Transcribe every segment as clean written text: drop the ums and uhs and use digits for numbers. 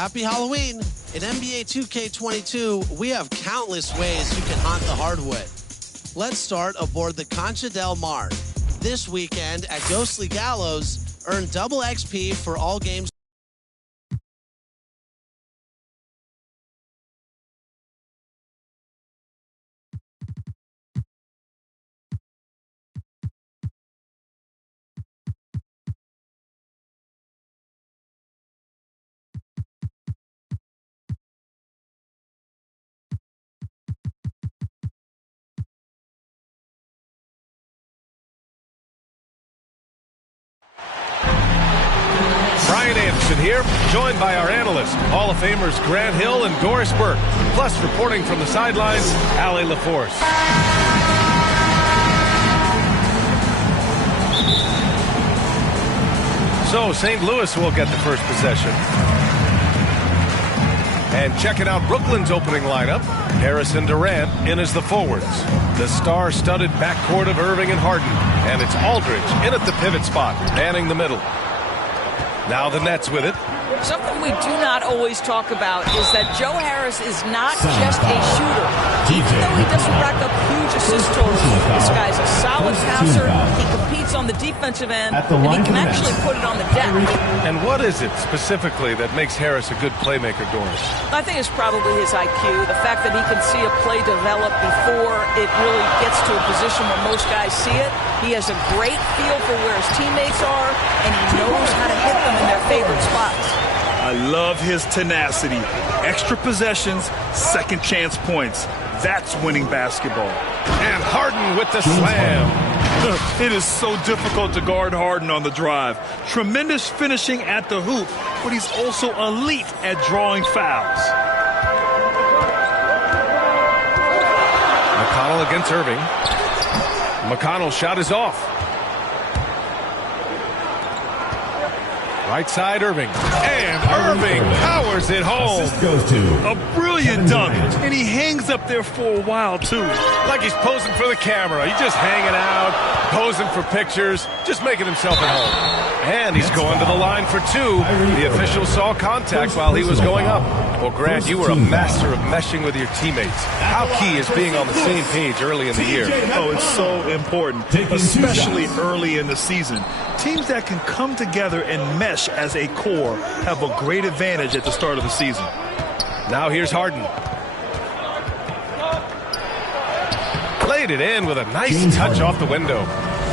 Happy Halloween! In NBA 2K22, we have countless ways you can haunt the hardwood. Let's start aboard the Concha del Mar. This weekend at Ghostly Gallows, earn double XP for all games. Brian Anderson here, joined by our analysts, Hall of Famers Grant Hill and Doris Burke, plus reporting from the sidelines, Allie LaForce. So St. Louis will get the first possession. And checking out Brooklyn's opening lineup, Harrison Durant in as the forwards. The star-studded backcourt of Irving and Harden, and it's Aldridge in at the pivot spot, manning the middle. Now the Nets with it. Something we do not always talk about is that Joe Harris is not just a shooter. Even though he doesn't rack up huge assist totals, this guy's a solid passer. He competes on the defensive end, and he can actually put it on the deck. And what is it specifically that makes Harris a good playmaker, Doris? I think it's probably his IQ, the fact that he can see a play develop before it really gets to a position where most guys see it. He has a great feel for where his teammates are, and he knows how to hit them in their favorite spots. I love his tenacity. Extra possessions, second chance points. That's winning basketball. And Harden with the slam. It is so difficult to guard Harden on the drive. Tremendous finishing at the hoop, but he's also elite at drawing fouls. McConnell against Irving. McConnell's shot is off. Right side, Irving. And Irving powers it home. A brilliant dunk. And he hangs up there for a while, too. Like he's posing for the camera. He's just hanging out, posing for pictures, just making himself at home. And he's going to the line for two. The official saw contact while he was going up. Well, Grant, you were a master of meshing with your teammates. How key is being on the same page early in the year? Oh, it's so important, especially early in the season. Teams that can come together and mesh as a core have a great advantage at the start of the season. Now here's Harden. Laid it in with a nice touch off the window.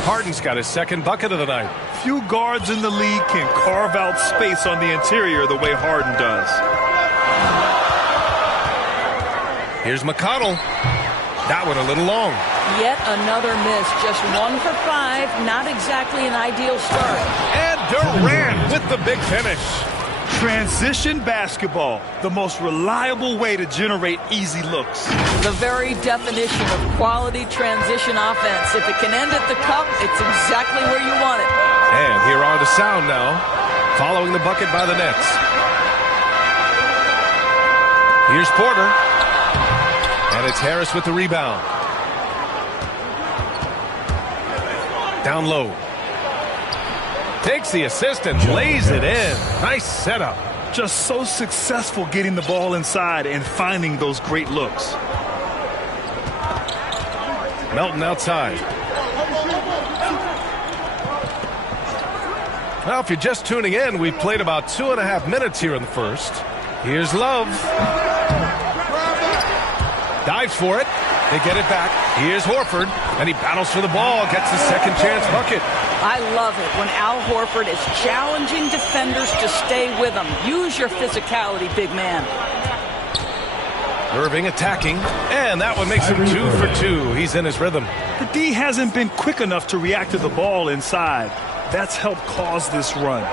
Harden's got his second bucket of the night. Few guards in the league can carve out space on the interior the way Harden does. Here's McConnell. That one a little long. Yet another miss. Just 1 for 5. Not exactly an ideal start. And Durant with the big finish. Transition basketball, the most reliable way to generate easy looks. The very definition of quality transition offense. If it can end at the cup, it's exactly where you want it. And here are the sound now, following the bucket by the Nets. Here's Porter. And it's Harris with the rebound. Down low. Takes the assist and lays it in. Nice setup. Just so successful getting the ball inside and finding those great looks. Melton outside. Well, if you're just tuning in, we've played about 2.5 minutes here in the first. Here's Love. Dives for it. They get it back. Here's Horford, and he battles for the ball, gets his second chance bucket. I love it when Al Horford is challenging defenders to stay with him. Use your physicality, big man. Irving attacking, and that one makes him 2 for 2. He's in his rhythm. The D hasn't been quick enough to react to the ball inside. That's helped cause this run.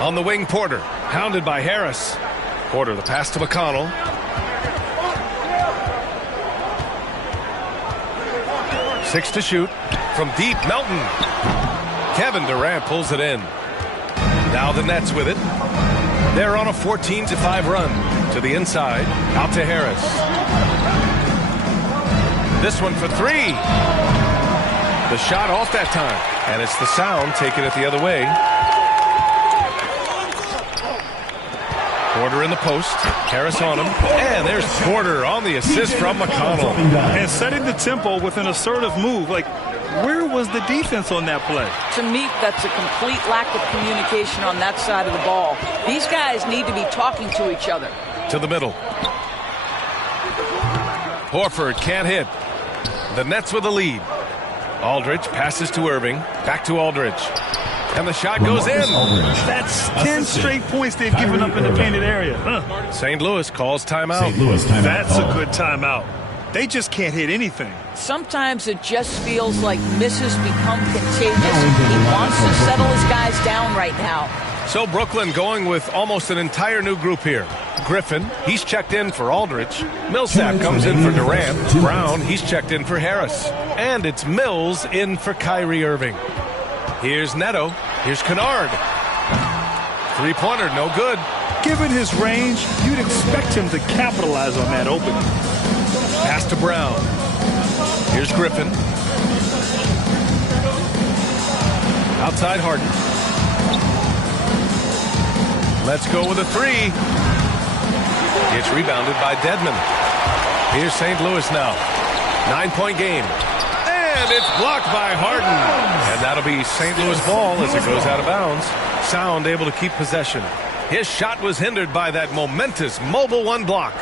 On the wing, Porter, hounded by Harris. Porter, the pass to McConnell. Six to shoot. From deep, Melton. Kevin Durant pulls it in. Now the Nets with it. They're on a 14-5 run. To the inside. Out to Harris. This one for three. The shot off that time. And it's the sound taking it the other way. Porter in the post. Harris on him. And there's Porter on the assist from McConnell. And setting the tempo with an assertive move. Like, where was the defense on that play? To me, that's a complete lack of communication on that side of the ball. These guys need to be talking to each other. To the middle. Horford can't hit. The Nets with the lead. Aldridge passes to Irving. Back to Aldridge. And the shot goes in. That's 10 straight points they've given up in the painted area. St. Louis calls timeout. That's a good timeout. They just can't hit anything. Sometimes it just feels like misses become contagious. He wants to settle his guys down right now. So Brooklyn going with almost an entire new group here. Griffin, he's checked in for Aldridge. Millsap comes in for Durant. Brown, he's checked in for Harris. And it's Mills in for Kyrie Irving. Here's Neto. Here's Kennard. Three-pointer, no good. Given his range, you'd expect him to capitalize on that opening. Pass to Brown. Here's Griffin. Outside Harden. Let's go with a three. It's rebounded by Dedmon. Here's St. Louis now. 9-point game. And it's blocked by Harden. And that'll be St. Louis ball as it goes out of bounds. Sound able to keep possession. His shot was hindered by that momentous mobile one block.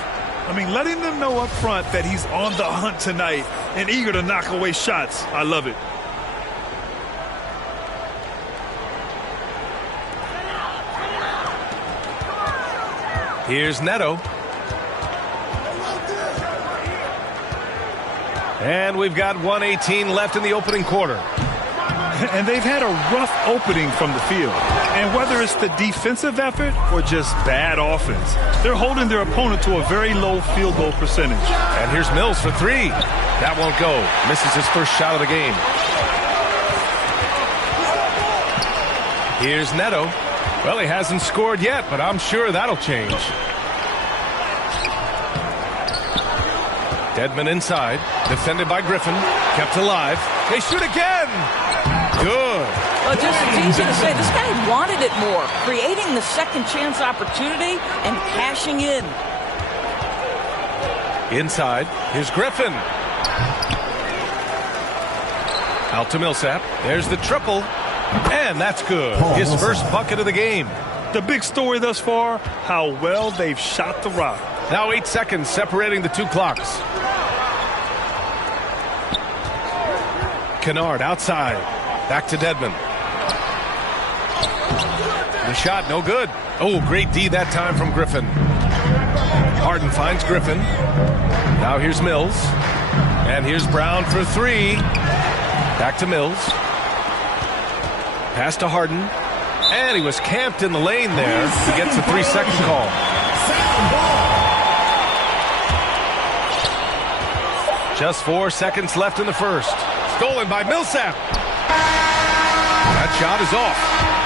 I mean, letting them know up front that he's on the hunt tonight and eager to knock away shots. I love it. Here's Neto. And we've got 1:18 left in the opening quarter. And they've had a rough opening from the field. And whether it's the defensive effort or just bad offense, they're holding their opponent to a very low field goal percentage. And here's Mills for three. That won't go. Misses his first shot of the game. Here's Neto. Well, he hasn't scored yet, but I'm sure that'll change. Dedmon inside. Defended by Griffin. Kept alive. They shoot again. Good. Well, it's easy to say this guy wanted it more, creating the second chance opportunity and cashing in. Inside. Here's Griffin. Out to Millsap. There's the triple. And that's good. His first bucket of the game. The big story thus far, how well they've shot the rock. Now 8 seconds separating the two clocks. Kennard outside. Back to Dedmon. The shot, no good. Oh, great D that time from Griffin. Harden finds Griffin. Now here's Mills. And here's Brown for three. Back to Mills. Pass to Harden. And he was camped in the lane there. He gets a 3-second call. Just 4 seconds left in the first. Stolen by Millsap. That shot is off.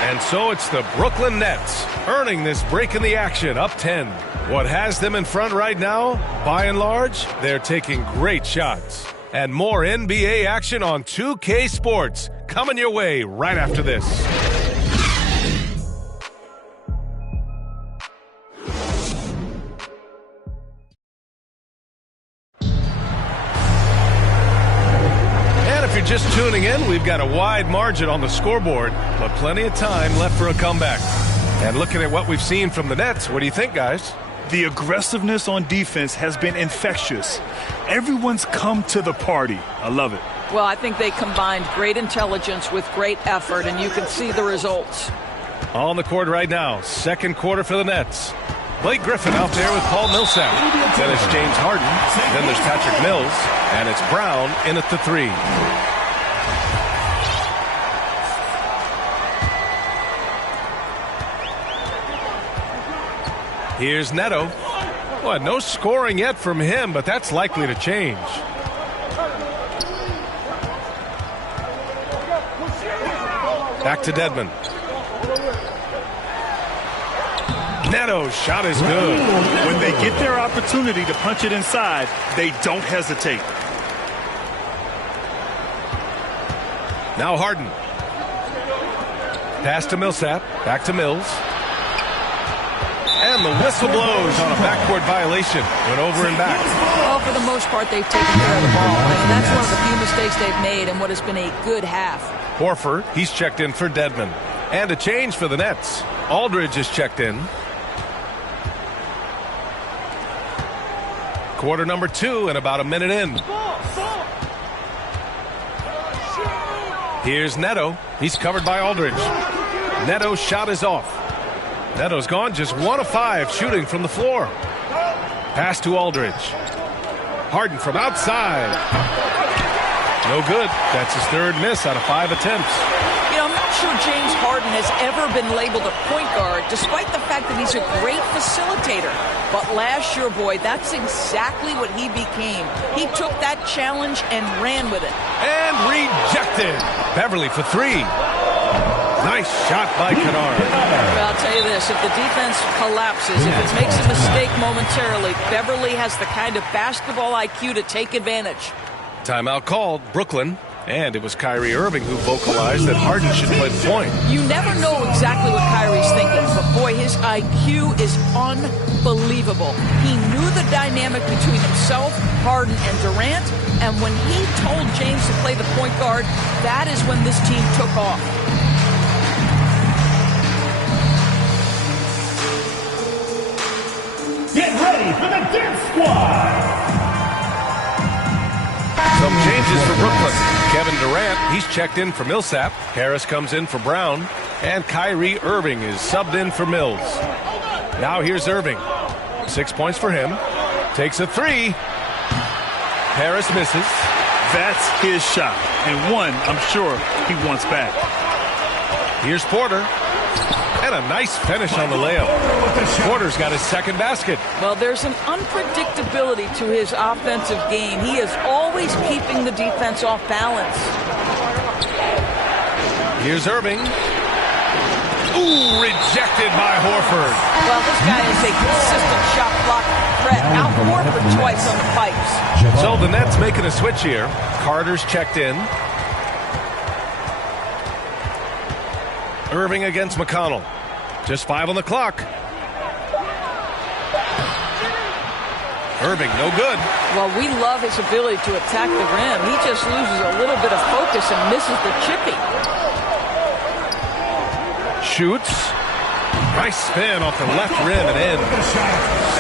And so it's the Brooklyn Nets earning this break in the action, up 10. What has them in front right now? By and large, they're taking great shots. And more NBA action on 2K Sports coming your way right after this. Just tuning in, we've got a wide margin on the scoreboard, but plenty of time left for a comeback. And looking at what we've seen from the Nets, what do you think, guys? The aggressiveness on defense has been infectious. Everyone's come to the party. I love it. Well, I think they combined great intelligence with great effort, and you can see the results. On the court right now, second quarter for the Nets. Blake Griffin out there with Paul Millsap. Then it's James Harden. Then there's Patrick Mills. And it's Brown in at the three. Here's Neto. Well, no scoring yet from him, but that's likely to change. Back to Dedmon. Neto's shot is good. When they get their opportunity to punch it inside, they don't hesitate. Now Harden. Pass to Millsap. Back to Mills. And And the whistle blows on a backcourt violation. Went over and back. Well, for the most part, they've taken care of the ball. I mean, that's one of the few mistakes they've made in what has been a good half. Horford, he's checked in for Dedmon. And a change for the Nets. Aldridge is checked in. Quarter number 2 and about a minute in. Here's Neto. He's covered by Aldridge. Neto's shot is off. Neto's gone just 1 of 5 shooting from the floor. Pass to Aldridge. Harden from outside. No good. That's his 3rd miss out of 5 attempts. You know, I'm not sure James Harden has ever been labeled a point guard, despite the fact that he's a great facilitator. But last year, boy, that's exactly what he became. He took that challenge and ran with it. And rejected. Beverly for 3. Nice shot by Kennard. Well, I'll tell you this, if the defense collapses, if it makes a mistake momentarily, Beverly has the kind of basketball IQ to take advantage. Timeout called, Brooklyn. And it was Kyrie Irving who vocalized that Harden should play the point. You never know exactly what Kyrie's thinking, but boy, his IQ is unbelievable. He knew the dynamic between himself, Harden, and Durant, and when he told James to play the point guard, that is when this team took off. Get ready for the Dance Squad! Some changes for Brooklyn. Kevin Durant, he's checked in for Millsap. Harris comes in for Brown. And Kyrie Irving is subbed in for Mills. Now here's Irving. 6 points for him. Takes a 3. Harris misses. That's his shot. And one, I'm sure, he wants back. Here's Porter. And a nice finish on the layup. Porter's got his 2nd basket. Well, there's an unpredictability to his offensive game. He is always keeping the defense off balance. Here's Irving. Ooh, rejected by Horford. Well, this guy is a consistent shot block threat. Now Horford twice on the pipes. So the Nets making a switch here. Carter's checked in. Irving against McConnell. Just 5 on the clock. Irving, no good. Well, we love his ability to attack the rim. He just loses a little bit of focus and misses the chippy. Shoots. Nice spin off the left rim and in.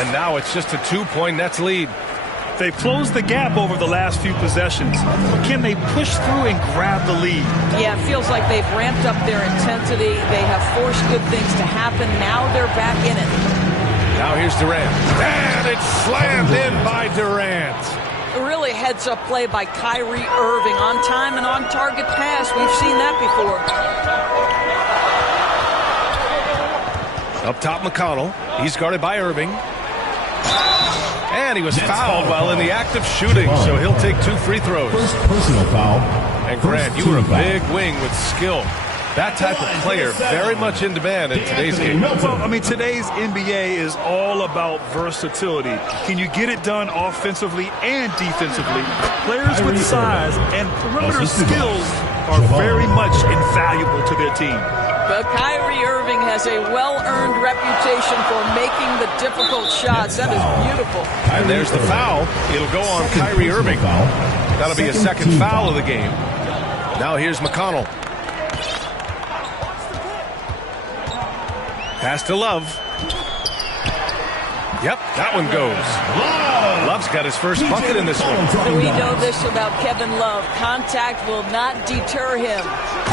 And now it's just a 2-point Nets lead. They've closed the gap over the last few possessions. But can they push through and grab the lead? Yeah, it feels like they've ramped up their intensity. They have forced good things to happen. Now they're back in it. Now here's Durant. And it's slammed in by Durant. Really heads-up play by Kyrie Irving. On time and on target pass. We've seen that before. Up top, McConnell. He's guarded by Irving. And he was fouled while in the act of shooting, so he'll take 2 free throws. First personal foul. And Grant, you were a big wing with skill. That type of player very much in demand in today's game. Well, I mean, today's NBA is all about versatility. Can you get it done offensively and defensively? Players with size and perimeter skills are very much invaluable to their team. But Kyrie Irving has a well-earned reputation for making the difficult shots. That is beautiful. And there's the foul. It'll go on Kyrie Irving. That'll be a 2nd foul of the game. Now here's McConnell. Pass to Love. Yep, that one goes. Love's got his first bucket in this one. We know this about Kevin Love. Contact will not deter him.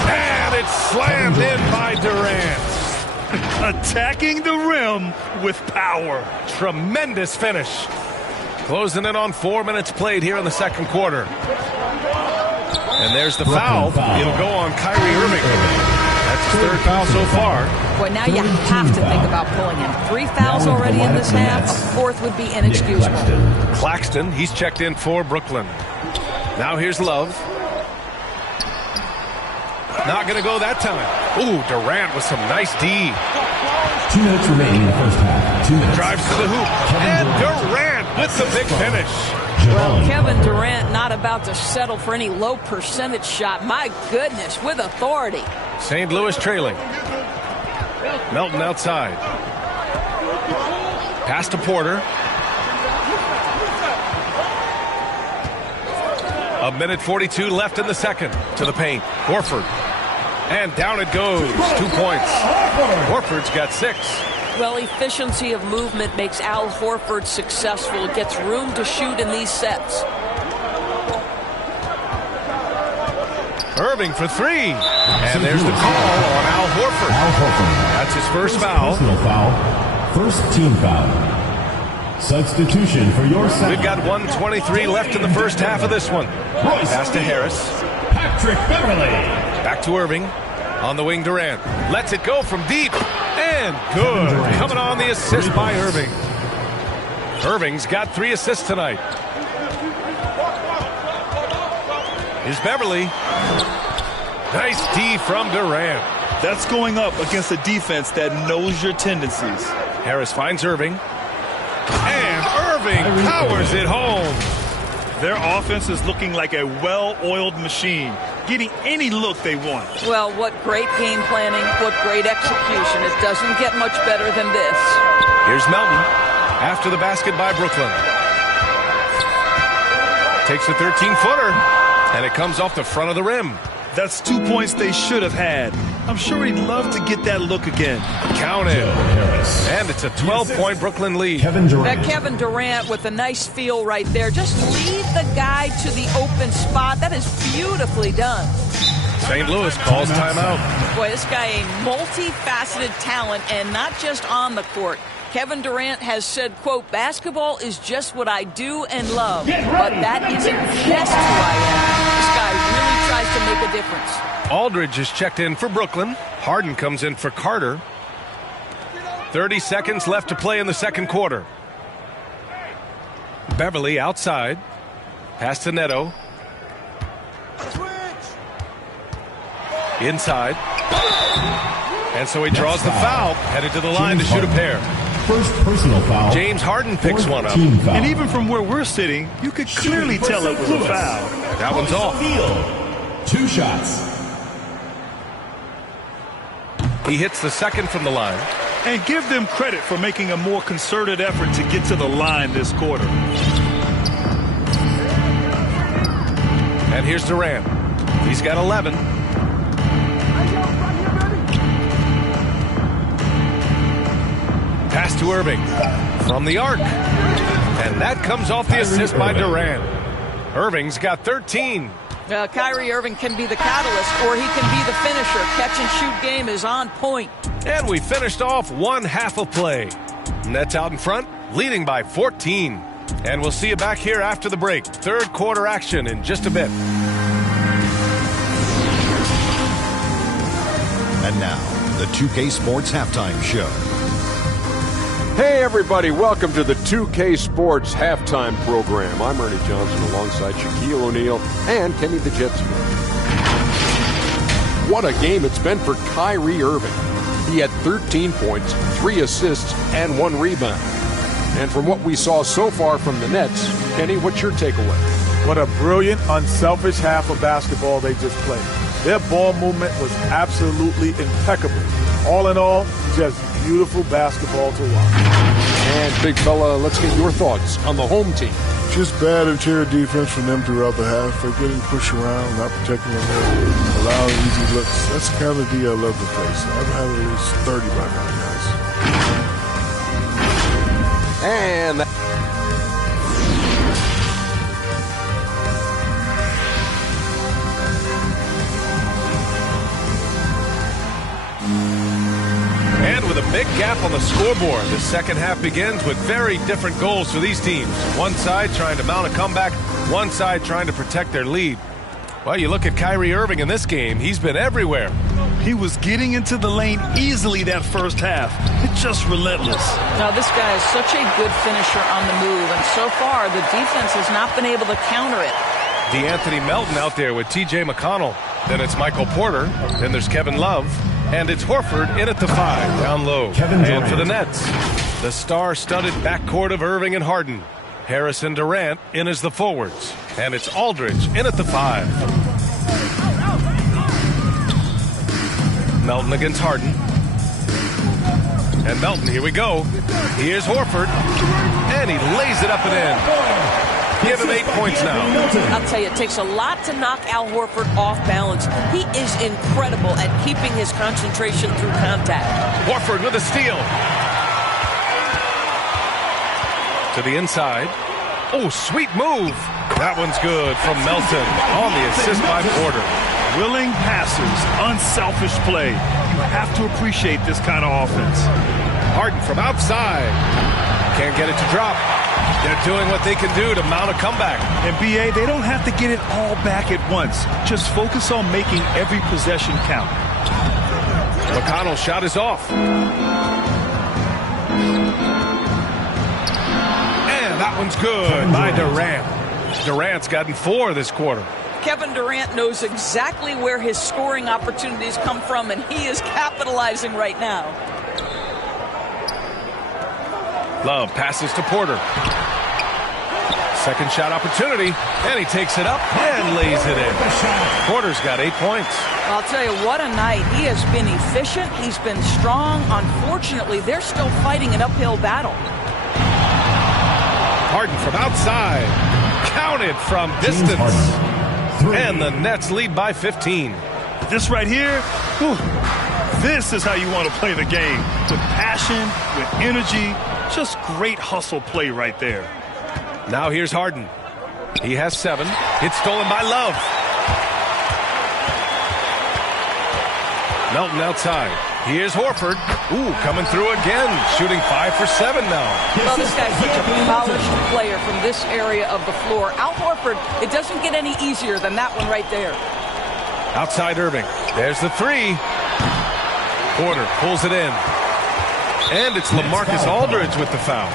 And it's slammed in by Durant. Attacking the rim with power. Tremendous finish. Closing in on 4 minutes played here in the 2nd quarter. And there's the foul. It'll go on Kyrie Irving. That's his 3rd foul so far. Boy, now you have to think about pulling him. 3 fouls already in this half. A 4th would be inexcusable. Claxton, he's checked in for Brooklyn. Now here's Love. Not going to go that time. Ooh, Durant with some nice D. 2 minutes remaining in the first half. 2 minutes. Drives to the hoop. And Durant with the big finish. Well, Kevin Durant not about to settle for any low percentage shot. My goodness, with authority. St. Louis trailing. Melton outside. Pass to Porter. A minute 42 left in the second. To the paint. Horford. And down it goes. 2 points. Horford's got 6. Well, efficiency of movement makes Al Horford successful. Gets room to shoot in these sets. Irving for 3. And there's the call on Al Horford. That's his first foul. Personal foul. First team foul. Substitution for your second. We've got 1:23 left in the first half of this one. Pass to Harris. Patrick Beverly. Back to Irving. On the wing, Durant. Lets it go from deep. And good. Coming on the assist by Irving. Irving's got 3 assists tonight. Here's Beverly. Nice D from Durant. That's going up against a defense that knows your tendencies. Harris finds Irving. And Irving powers it home. Their offense is looking like a well-oiled machine, getting any look they want. Well, what great game planning, what great execution. It doesn't get much better than this. Here's Melton after the basket by Brooklyn. Takes a 13-footer, and it comes off the front of the rim. That's 2 points they should have had. I'm sure he'd love to get that look again. Count it. And it's a 12-point Brooklyn lead. That Kevin Durant with a nice feel right there. Just lead the guy to the open spot. That is beautifully done. St. Louis calls timeout. Boy, this guy a multifaceted talent, and not just on the court. Kevin Durant has said, quote, basketball is just what I do and love, but that isn't just who I am. This guy really tries to make a difference. Aldridge is checked in for Brooklyn. Harden comes in for Carter. 30 seconds left to play in the second quarter. Beverly outside. Pass to Neto. Inside. And so he draws the foul. Headed to the line to shoot a pair. First personal foul. James Harden picks one up. And even from where we're sitting, you could clearly tell it was a foul. That one's off. 2 shots. He hits the second from the line. And give them credit for making a more concerted effort to get to the line this quarter. And here's Durant. He's got 11. Pass to Irving from the arc. And that comes off the assist by Durant. Irving's got 13. Kyrie Irving can be the catalyst, or he can be the finisher. Catch and shoot game is on point. And we finished off one half of play. Nets out in front, leading by 14. And we'll see you back here after the break. Third quarter action in just a bit. And now, the 2K Sports Halftime Show. Hey everybody, welcome to the 2K Sports Halftime Program. I'm Ernie Johnson alongside Shaquille O'Neal and Kenny the Jet Smith. What a game it's been for Kyrie Irving. He had 13 points, 3 assists, and 1 rebound. And from what we saw so far from the Nets, Kenny, what's your takeaway? What a brilliant, unselfish half of basketball they just played. Their ball movement was absolutely impeccable. All in all, just beautiful basketball to watch. And big fella, let's get your thoughts on the home team. Just bad interior defense from them throughout the half. They're getting pushed around, not protecting them, allowing easy looks. That's the kind of D I love to face. I've had at least 30 by now, guys. And with a big gap on the scoreboard, the second half begins with very different goals for these teams. One side trying to mount a comeback, one side trying to protect their lead. Well, you look at Kyrie Irving in this game, he's been everywhere. He was getting into the lane easily that first half. It's just relentless. Now, this guy is such a good finisher on the move, and so far the defense has not been able to counter it. DeAnthony Melton out there with T.J. McConnell. Then it's Michael Porter. Then there's Kevin Love. And it's Horford in at the 5, down low. And for the Nets, the star-studded backcourt of Irving and Harden. Harris and Durant in as the forwards. And it's Aldridge in at the 5. Melton against Harden. And Melton, here we go. Here's Horford. And he lays it up and in. Give him 8 points now. I'll tell you, it takes a lot to knock Al Horford off balance. He is incredible at keeping his concentration through contact. Horford with a steal. To the inside. Oh, sweet move. That one's good from Melton on the assist by Porter. Willing passers, unselfish play. You have to appreciate this kind of offense. Harden from outside. Can't get it to drop. They're doing what they can do to mount a comeback. And BA, they don't have to get it all back at once. Just focus on making every possession count. McConnell's shot is off. And that one's good by Durant. Durant's gotten 4 this quarter. Kevin Durant knows exactly where his scoring opportunities come from, and he is capitalizing right now. Love passes to Porter. Second shot opportunity, and he takes it up and lays it in. Porter's got 8 points. I'll tell you, what a night. He has been efficient. He's been strong. Unfortunately, they're still fighting an uphill battle. Harden from outside. Counted from distance. And the Nets lead by 15. This right here, this is how you want to play the game. With passion, with energy, just great hustle play right there. Now here's Harden. He has 7. It's stolen by Love. Melton outside. Here's Horford. Ooh, coming through again. Shooting 5 for 7 now. Well, this guy's such a polished player from this area of the floor. Al Horford, it doesn't get any easier than that one right there. Outside Irving. There's the 3. Porter pulls it in. And it's LaMarcus Aldridge with the foul.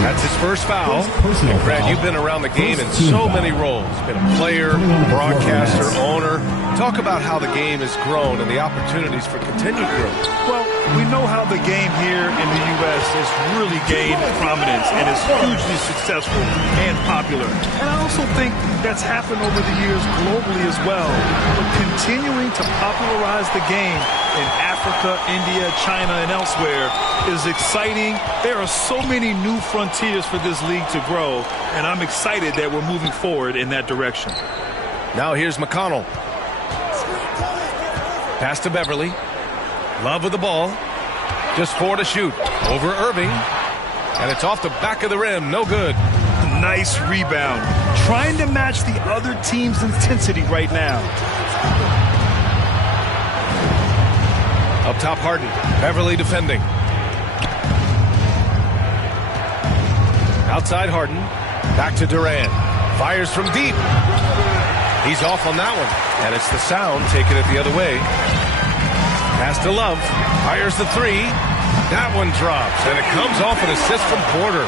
That's his first foul. And Brad, you've been around the game in so many roles. Been a player, broadcaster, owner. Talk about how the game has grown and the opportunities for continued growth. Well, we know how the game here in the U.S. has really gained prominence and is hugely successful and popular. And I also think that's happened over the years globally as well. But continuing to popularize the game in Africa, India, China, and elsewhere is exciting. There are so many new frontiers for this league to grow, and I'm excited that we're moving forward in that direction. Now here's McConnell. Pass to Beverly. Love with the ball. Just 4 to shoot. Over Irving. And it's off the back of the rim. No good. Nice rebound. Trying to match the other team's intensity right now. Up top, Harden. Beverly defending. Outside Harden. Back to Durant. Fires from deep. He's off on that one. And it's the Sound taking it the other way. Pass to Love. Fires the 3. That one drops. And it comes off an assist from Porter.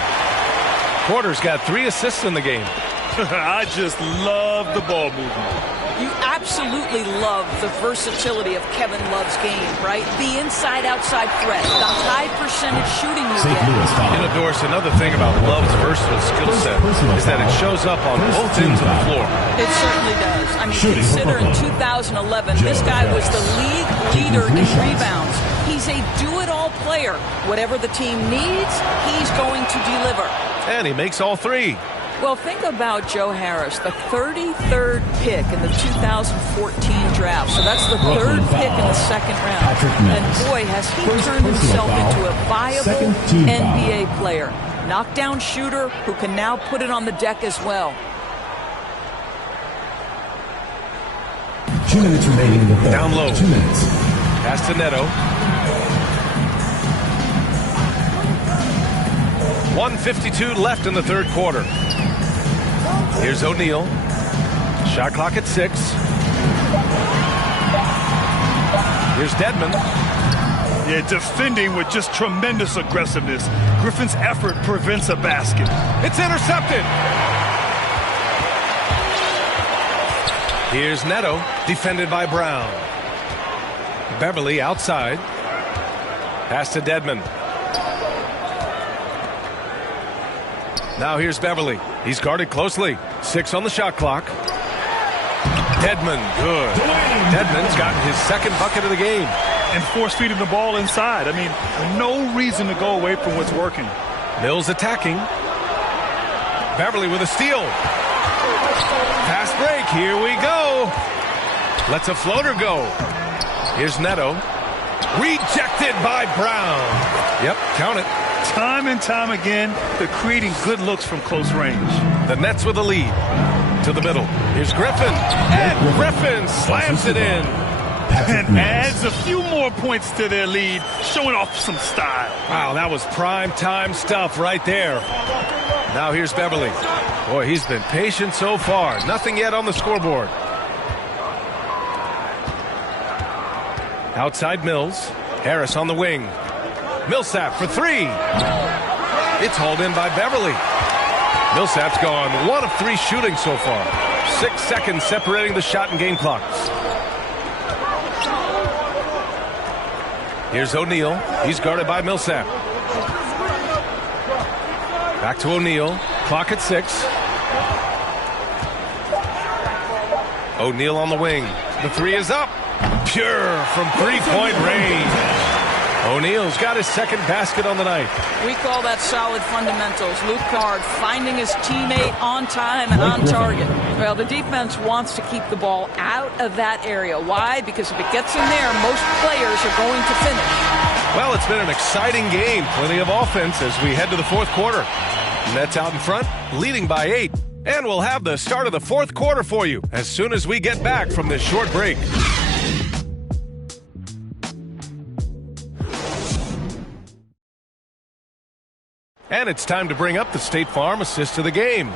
Porter's got 3 assists in the game. I just love the ball movement. You absolutely love the versatility of Kevin Love's game, right? The inside-outside threat, the high percentage shooting you get. You know, Doris, another thing about Love's versatile skill set is that it shows up on both ends of the floor. It certainly does. I mean, consider in 2011, this guy was the league leader in rebounds. He's a do-it-all player. Whatever the team needs, he's going to deliver. And he makes all 3. Well, think about Joe Harris, the 33rd pick in the 2014 draft. So that's the 3rd pick in the 2nd round. And boy, has he turned himself into a viable NBA player. Knockdown shooter who can now put it on the deck as well. 2 minutes remaining in the third. Down low. 2 minutes. Pass to Neto. 1:52 left in the 3rd quarter. Here's O'Neal. Shot clock at 6. Here's Dedmon. Yeah, defending with just tremendous aggressiveness. Griffin's effort prevents a basket. It's intercepted. Here's Neto, defended by Brown. Beverly outside. Pass to Dedmon. Now here's Beverly. He's guarded closely. 6 on the shot clock. Dedmon, good. Dedmon's gotten his 2nd bucket of the game. and force-feeding the ball inside. I mean, no reason to go away from what's working. Mills attacking. Beverly with a steal. Pass break. Here we go. Lets a floater go. Here's Neto. Rejected by Brown. Yep, count it. Time and time again, they're creating good looks from close range. The Nets with the lead. To the middle. Here's Griffin. And Griffin slams it in. And adds a few more points to their lead, showing off some style. Wow, that was prime time stuff right there. Now here's Beverly. Boy, he's been patient so far. Nothing yet on the scoreboard. Outside Mills. Harris on the wing. Millsap for three. It's hauled in by Beverly. Millsap's gone 1 of 3 shooting so far. 6 seconds separating the shot and game clocks. Here's O'Neal. He's guarded by Millsap. Back to O'Neal. Clock at 6. O'Neal on the wing. The three is up. Pure from three-point range. O'Neal's got his second basket on the night. We call that solid fundamentals. Luke Card finding his teammate on time and on target. Well, the defense wants to keep the ball out of that area. Why? Because if it gets in there, most players are going to finish. Well, it's been an exciting game. Plenty of offense as we head to the fourth quarter. Nets out in front, leading by 8. And we'll have the start of the fourth quarter for you as soon as we get back from this short break. And it's time to bring up the State Farm assist of the game.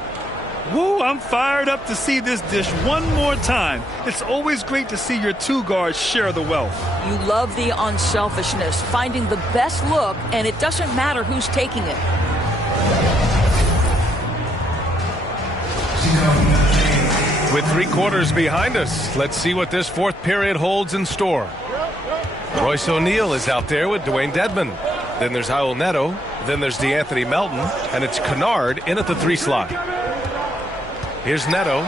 Woo, I'm fired up to see this dish one more time. It's always great to see your two guards share the wealth. You love the unselfishness, finding the best look, and it doesn't matter who's taking it. With 3 quarters behind us, let's see what this fourth period holds in store. Royce O'Neal is out there with Dwayne Dedmon. Then there's Raul Neto. Then there's DeAnthony Melton. And it's Kennard in at the 3 slot. Here's Neto.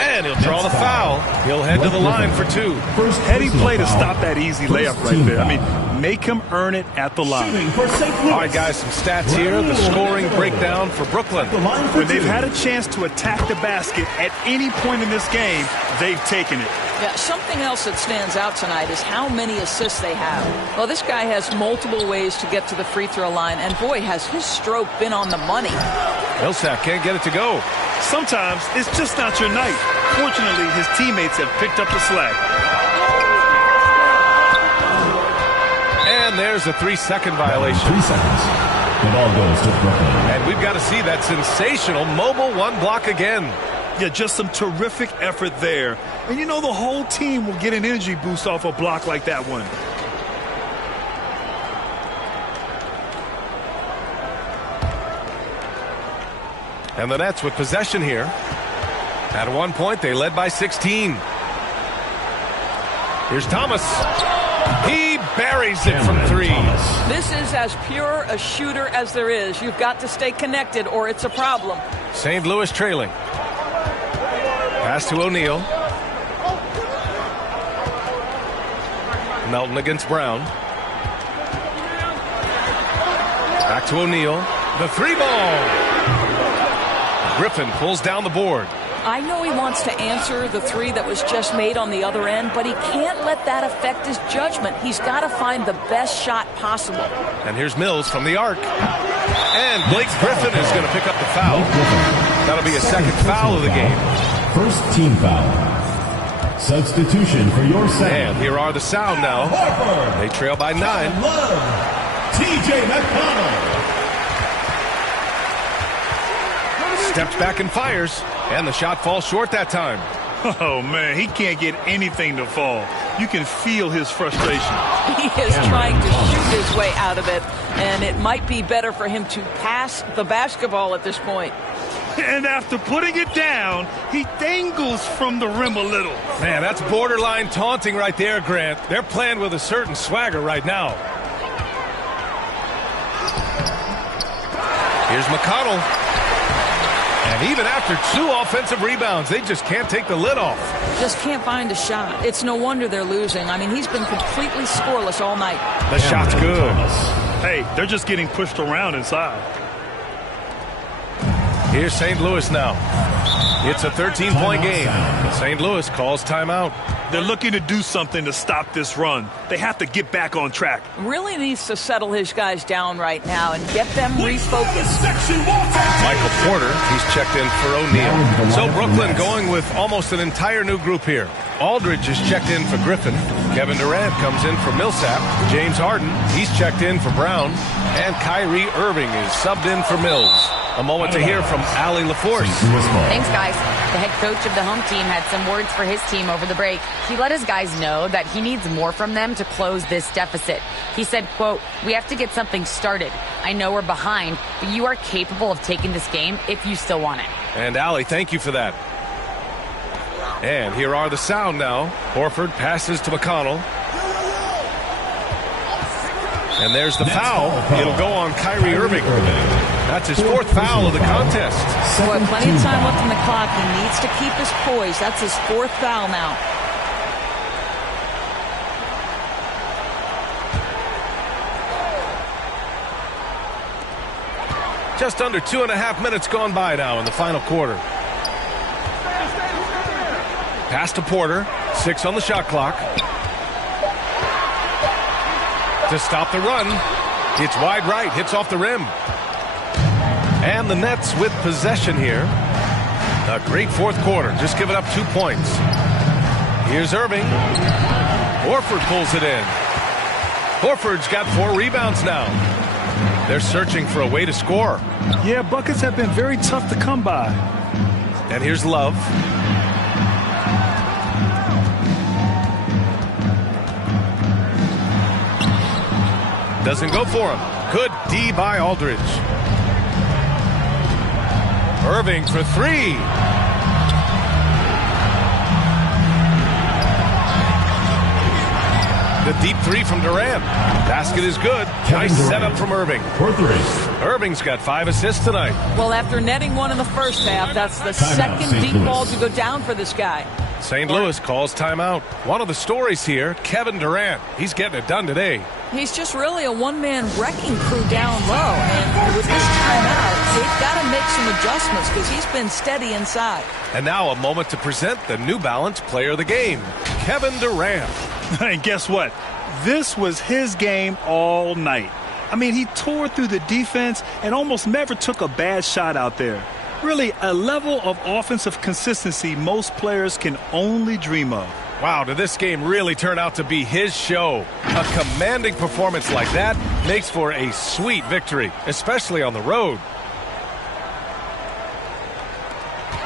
And he'll draw the foul. He'll head to the line for 2. Heady play to stop that easy layup right there. I mean, make him earn it at the line. All right, guys, some stats here. The scoring breakdown for Brooklyn. When they've had a chance to attack the basket at any point in this game, they've taken it. Yeah, something else that stands out tonight is how many assists they have. Well, this guy has multiple ways to get to the free throw line, and boy, has his stroke been on the money. Millsap can't get it to go. Sometimes it's just not your night. Fortunately, his teammates have picked up the slack. And there's a 3-second violation. 3 seconds. The ball goes to Brooklyn. And we've got to see that sensational mobile 1 block again. Yeah, just some terrific effort there. And you know the whole team will get an energy boost off a block like that one. And the Nets with possession here. At one point, they led by 16. Here's Thomas. He buries it from 3. This is as pure a shooter as there is. You've got to stay connected or it's a problem. St. Louis trailing. Pass to O'Neal. Melton against Brown. Back to O'Neal. The 3 ball. Griffin pulls down the board. I know he wants to answer the 3 that was just made on the other end, but he can't let that affect his judgment. He's got to find the best shot possible. And here's Mills from the arc. And Blake Griffin is going to pick up the foul. That'll be a second foul of the game. First team foul. Substitution for your second. And here are the sound now. They trail by 9. T.J. McConnell. Steps back and fires. And the shot falls short that time. Oh, man, he can't get anything to fall. You can feel his frustration. He is trying to shoot his way out of it, and it might be better for him to pass the basketball at this point. And after putting it down, he dangles from the rim a little. Man, that's borderline taunting right there, Grant. They're playing with a certain swagger right now. Here's McConnell. And even after 2 offensive rebounds, they just can't take the lid off. Just can't find a shot. It's no wonder they're losing. I mean, he's been completely scoreless all night. The shot's good. Hey, they're just getting pushed around inside. Here's St. Louis now. It's a 13-point game. St. Louis calls timeout. They're looking to do something to stop this run. They have to get back on track. Really needs to settle his guys down right now and get them refocused. Michael Porter, he's checked in for O'Neal. So Brooklyn going with almost an entire new group here. Aldridge is checked in for Griffin. Kevin Durant comes in for Millsap. James Harden, he's checked in for Brown. And Kyrie Irving is subbed in for Mills. A moment to hear from Allie LaForce. Thanks, guys. The head coach of the home team had some words for his team over the break. He let his guys know that he needs more from them to close this deficit. He said, quote, "We have to get something started. I know we're behind, but you are capable of taking this game if you still want it." And Allie, thank you for that. And here are the sound now. Horford passes to McConnell. And there's the foul. It'll go on Kyrie Irving. That's his 4th foul of the contest. Boy, plenty of time left on the clock. He needs to keep his poise. That's his 4th foul now. Just under 2.5 minutes gone by now in the final quarter. Pass to Porter. 6 on the shot clock. To stop the run. It's wide right. Hits off the rim. And the Nets with possession here. A great 4th quarter. Just giving up 2 points. Here's Irving. Horford pulls it in. Horford's got 4 rebounds now. They're searching for a way to score. Yeah, buckets have been very tough to come by. And here's Love. Doesn't go for him. Good D by Aldridge. Irving for 3. The deep 3 from Durant. Basket is good. Nice setup from Irving. Irving's got 5 assists tonight. Well, after netting 1 in the first half, that's the second deep ball to go down for this guy. St. Louis calls timeout. One of the stories here, Kevin Durant. He's getting it done today. He's just really a one-man wrecking crew down low. And with this timeout, they've got to make some adjustments because he's been steady inside. And now a moment to present the New Balance Player of the Game, Kevin Durant. And guess what? This was his game all night. I mean, he tore through the defense and almost never took a bad shot out there. Really, a level of offensive consistency most players can only dream of. Wow, did this game really turn out to be his show? A commanding performance like that makes for a sweet victory, especially on the road.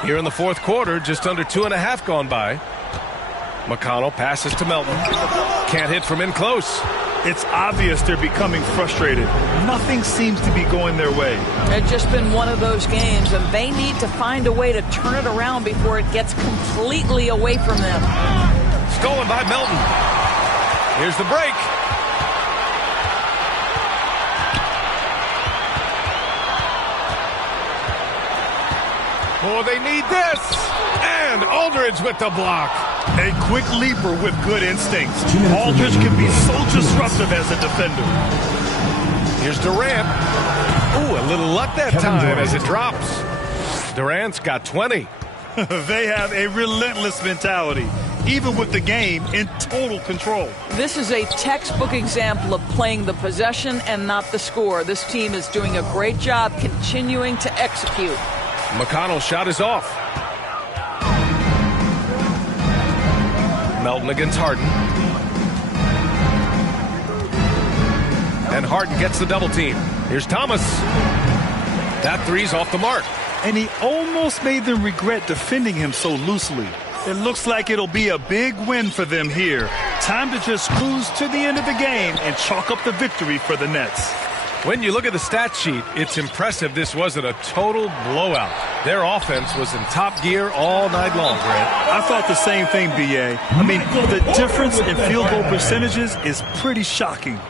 Here in the 4th quarter, just under 2.5 gone by. McConnell passes to Melton. Can't hit from in close. It's obvious they're becoming frustrated. Nothing seems to be going their way. It's just been one of those games, and they need to find a way to turn it around before it gets completely away from them. Stolen by Melton. Here's the break. Oh, they need this. And Aldridge with the block. A quick leaper with good instincts. Aldridge can be so disruptive as a defender. Here's Durant. Ooh, a little luck that time as it drops. Durant's got 20. They have a relentless mentality, even with the game in total control. This is a textbook example of playing the possession and not the score. This team is doing a great job continuing to execute. McConnell's shot is off. Melton against Harden. And Harden gets the double team. Here's Thomas. That 3's off the mark. And he almost made them regret defending him so loosely. It looks like it'll be a big win for them here. Time to just cruise to the end of the game and chalk up the victory for the Nets. When you look at the stat sheet, it's impressive this wasn't a total blowout. Their offense was in top gear all night long, Grant. I thought the same thing, B.A. I mean, the difference in field goal percentages is pretty shocking.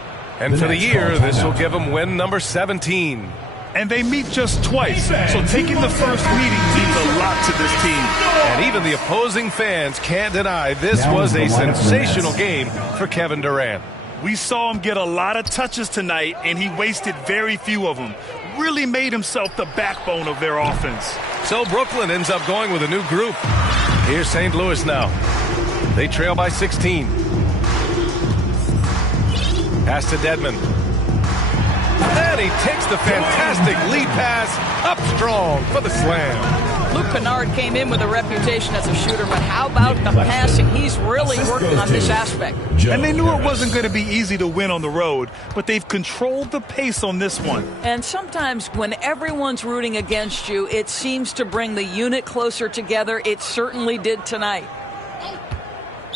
And for the year, this will give them win number 17. And they meet just twice, so taking the first meeting a lot to this team. And even the opposing fans can't deny this was a sensational game for Kevin Durant. We saw him get a lot of touches tonight, and he wasted very few of them. Really made himself the backbone of their offense. So Brooklyn ends up going with a new group. Here's St. Louis now. They trail by 16. Pass to Dedmon. And he takes the fantastic lead pass up strong for the slam. Luke Kennard came in with a reputation as a shooter, but how about the passing? He's really working on this aspect. And they knew it wasn't going to be easy to win on the road, but they've controlled the pace on this one. And sometimes when everyone's rooting against you, it seems to bring the unit closer together. It certainly did tonight.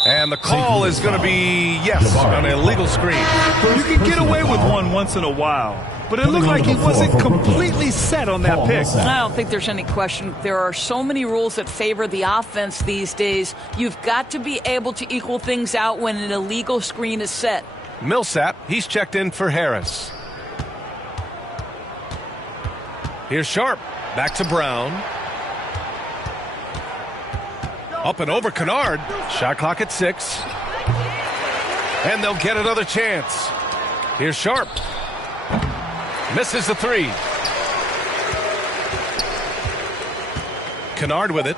And the call is going to be, yes, an illegal screen. You can get away with one once in a while, but it looked like he wasn't completely set on that pick. I don't think there's any question. There are so many rules that favor the offense these days. You've got to be able to equal things out when an illegal screen is set. Millsap, he's checked in for Harris. Here's Sharp. Back to Brown. Up and over Kennard. Shot clock at 6. And they'll get another chance. Here's Sharp. Misses the 3. Kennard with it.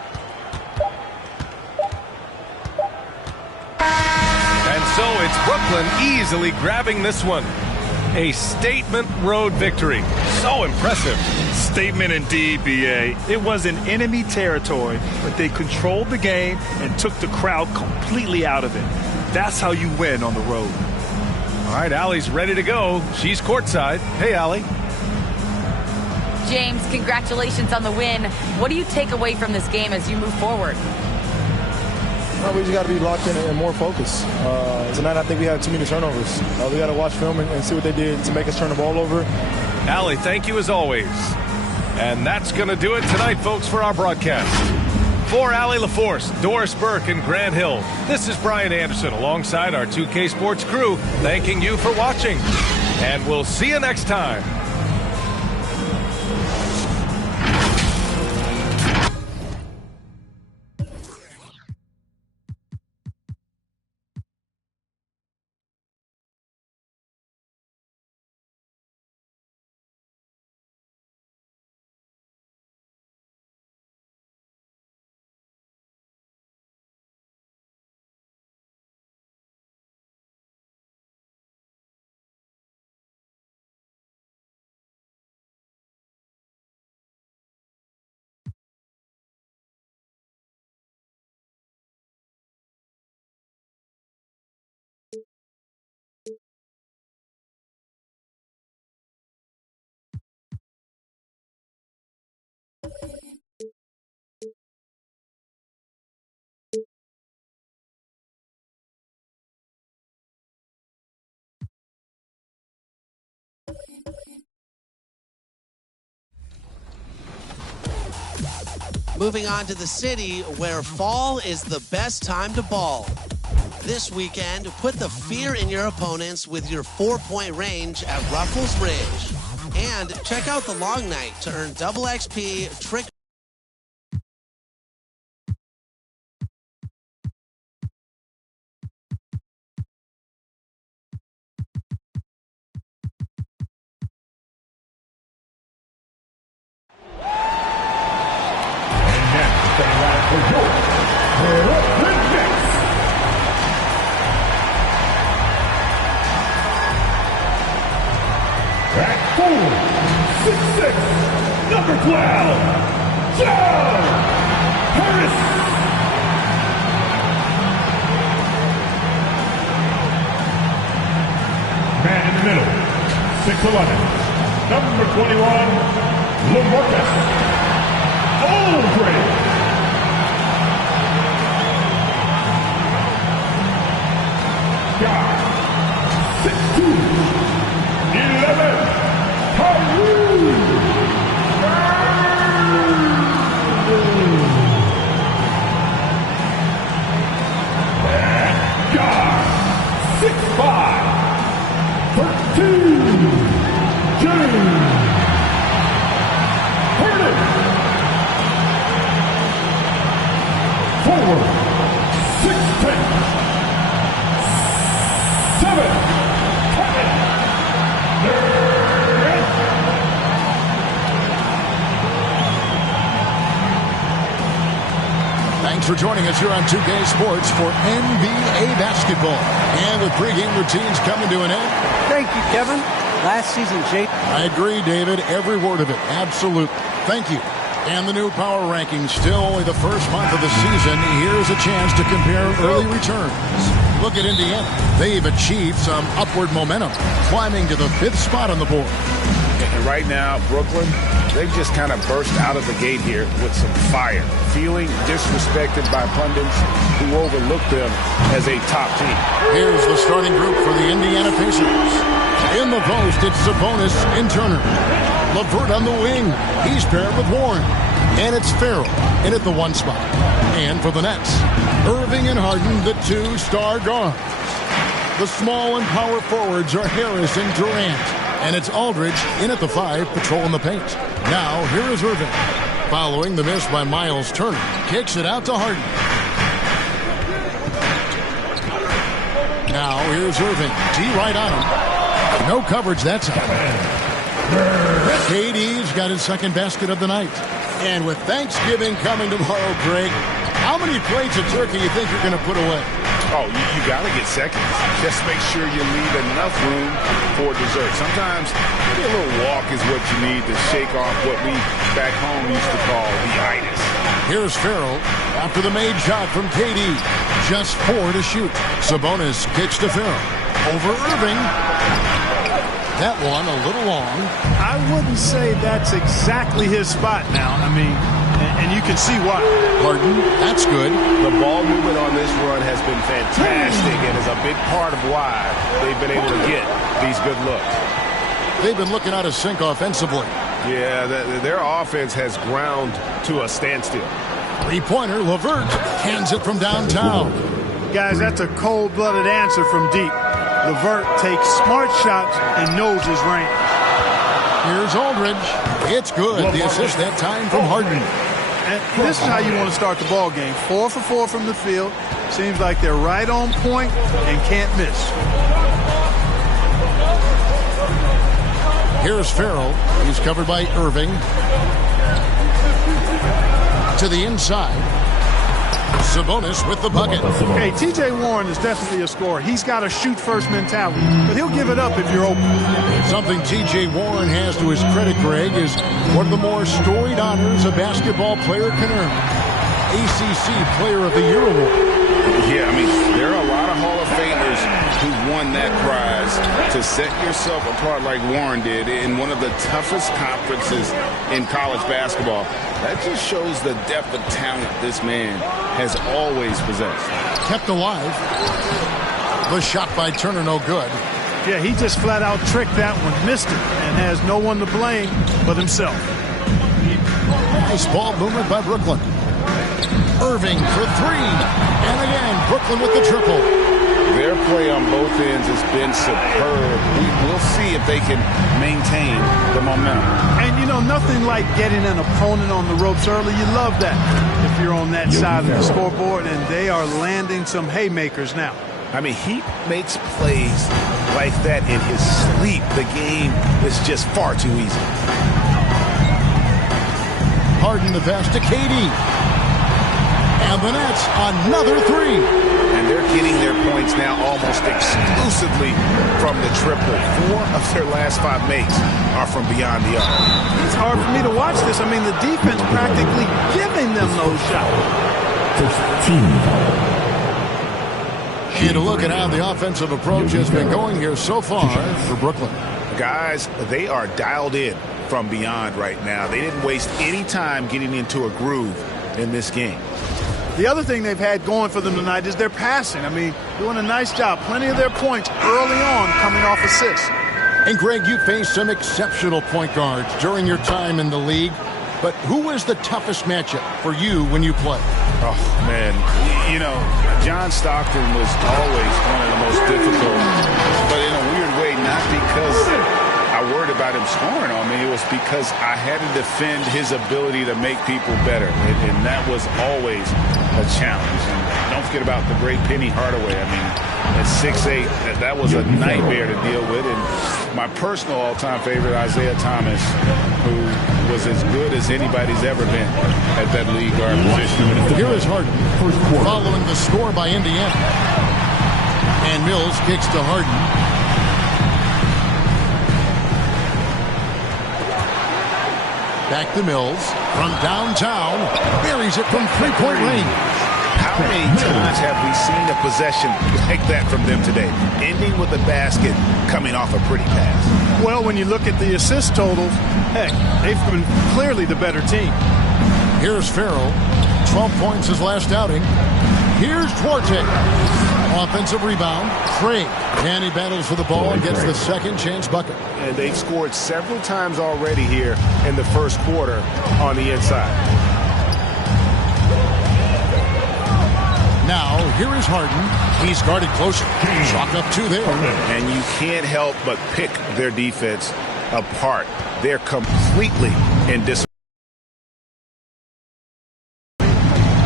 And so it's Brooklyn easily grabbing this one. A statement road victory. So impressive. Statement indeed, B.A. It was in enemy territory, but they controlled the game and took the crowd completely out of it. That's how you win on the road. All right, Allie's ready to go. She's courtside. Hey, Allie. James, congratulations on the win. What do you take away from this game as you move forward? Well, we just got to be locked in and more focused. Tonight, I think we had too many turnovers. We got to watch film and see what they did to make us turn the ball over. Allie, thank you as always. And that's going to do it tonight, folks, for our broadcast. For Allie LaForce, Doris Burke, and Grant Hill, this is Brian Anderson alongside our 2K Sports crew, thanking you for watching. And we'll see you next time. Moving on to the city where fall is the best time to ball. This weekend, put the fear in your opponents with your 4-point range at Ruffles Ridge. And check out the long night to earn double XP, trick. Number 12, Joe Harris. Man in the middle, 6'11", number 21, LaMarcus Aldridge. Guard, 6'2", 11, Kyrie. forward, 6'10", 7, Thanks for joining us here on 2K Sports for NBA basketball. And with pregame routines coming to an end. Thank you, Kevin. Last season, Jake. I agree, David. Every word of it. Absolutely. Thank you. And the new power rankings, still only the first month of the season. Here's a chance to compare early returns. Look at Indiana. They've achieved some upward momentum, climbing to the 5th spot on the board. And right now, Brooklyn, they've just kind of burst out of the gate here with some fire, feeling disrespected by pundits who overlook them as a top team. Here's the starting group for the Indiana Pacers. In the post, it's Sabonis and Turner. LeVert on the wing. He's paired with Warren. And it's Farrell in at the 1 spot. And for the Nets, Irving and Harden, the 2-star guards. The small and power forwards are Harris and Durant. And it's Aldridge in at the 5, patrolling the paint. Now, here is Irving. Following the miss by Miles Turner. Kicks it out to Harden. Now, here's Irving. D right on him. No coverage that time. KD's got his second basket of the night. And with Thanksgiving coming tomorrow, Greg, how many plates of turkey you think you're going to put away? Oh, you got to get seconds. Just make sure you leave enough room for dessert. Sometimes maybe a little walk is what you need to shake off what we back home used to call the itis. Here's Farrell after the made shot from KD. Just 4 to shoot. Sabonis kicks to Farrell. Over Irving. That one a little long. I wouldn't say that's exactly his spot now. I mean, and you can see why. Harden, that's good. The ball movement on this run has been fantastic and is a big part of why they've been able to get these good looks. They've been looking out of sync offensively. Yeah, their offense has ground to a standstill. Three-pointer, LeVert hands it from downtown. Guys, that's a cold-blooded answer from deep. LeVert takes smart shots and knows his range. Here's Aldridge. It's good. The assist that time from Harden. And this is how you want to start the ball game. 4 for 4 from the field. Seems like they're right on point and can't miss. Here's Farrell. He's covered by Irving. To the inside. Sabonis with the bucket. Hey, T.J. Warren is definitely a scorer. He's got a shoot-first mentality, but he'll give it up if you're open. Something T.J. Warren has to his credit, Greg, is one of the more storied honors a basketball player can earn. ACC Player of the Year award. Yeah, I mean, there are a lot of Hall of Famers who won that prize. To set yourself apart like Warren did in one of the toughest conferences in college basketball, that just shows the depth of talent this man has always possessed. Kept alive. The shot by Turner, no good. Yeah, he just flat out tricked that one, missed it, and has no one to blame but himself. Nice ball movement by Brooklyn. Irving for 3. And again, Brooklyn with the triple. Their play on both ends has been superb. We'll see if they can maintain the momentum. And, you know, nothing like getting an opponent on the ropes early. You love that if you're on that side of the scoreboard, and they are landing some haymakers now. I mean, he makes plays like that in his sleep. The game is just far too easy. Harden the pass to KD. And the Nets, another 3. And they're getting their points now almost exclusively from the triple. 4 of their last 5 makes are from beyond the arc. It's hard for me to watch this. I mean, the defense practically giving them those shots. And to look at how the offensive approach has been going here so far for Brooklyn. Guys, they are dialed in from beyond right now. They didn't waste any time getting into a groove in this game. The other thing they've had going for them tonight is their passing. I mean, doing a nice job. Plenty of their points early on coming off assists. And, Greg, you faced some exceptional point guards during your time in the league. But who was the toughest matchup for you when you played? Oh, man. You know, John Stockton was always one of the most difficult. But in a weird way, not because I worried about him scoring on me, it was because I had to defend his ability to make people better. And that was always a challenge. And don't forget about the great Penny Hardaway. I mean, at 6'8", that was a nightmare to deal with. And my personal all-time favorite, Isaiah Thomas, who was as good as anybody's ever been at that league guard position. Here is Harden, following the score by Indiana. And Mills kicks to Harden. Back to Mills from downtown. Buries it from three-point range. How many times have we seen a possession like that from them today? Ending with a basket, coming off a pretty pass. Well, when you look at the assist totals, heck, they've been clearly the better team. Here's Farrell. 12 points his last outing. Here's Duarte. Offensive rebound. Craig. And he battles for the ball and gets the second chance bucket. And they've scored several times already here in the first quarter on the inside. Now, here is Harden. He's guarded closer. Chalk up two there. And you can't help but pick their defense apart. They're completely in disarray.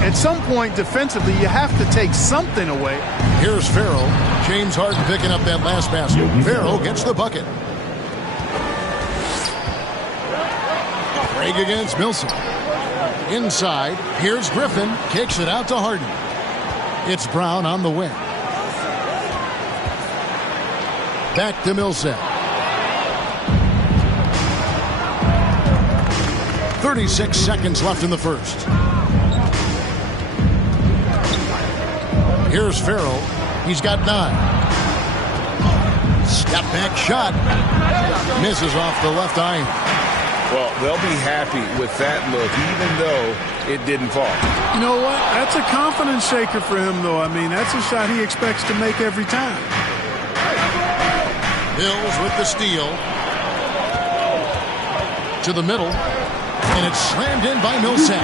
At some point defensively, you have to take something away. Here's Farrell. James Harden picking up that last basket. Farrell gets the bucket. Craig against Milson. Inside, here's Griffin. Kicks it out to Harden. It's Brown on the wing. Back to Millsap. 36 seconds left in the first. Here's Farrell. He's got 9. Step back shot. Misses off the left iron. Well, they'll be happy with that look, even though it didn't fall. You know what? That's a confidence shaker for him, though. I mean, that's a shot he expects to make every time. Mills with the steal. To the middle. And it's slammed in by Millsap.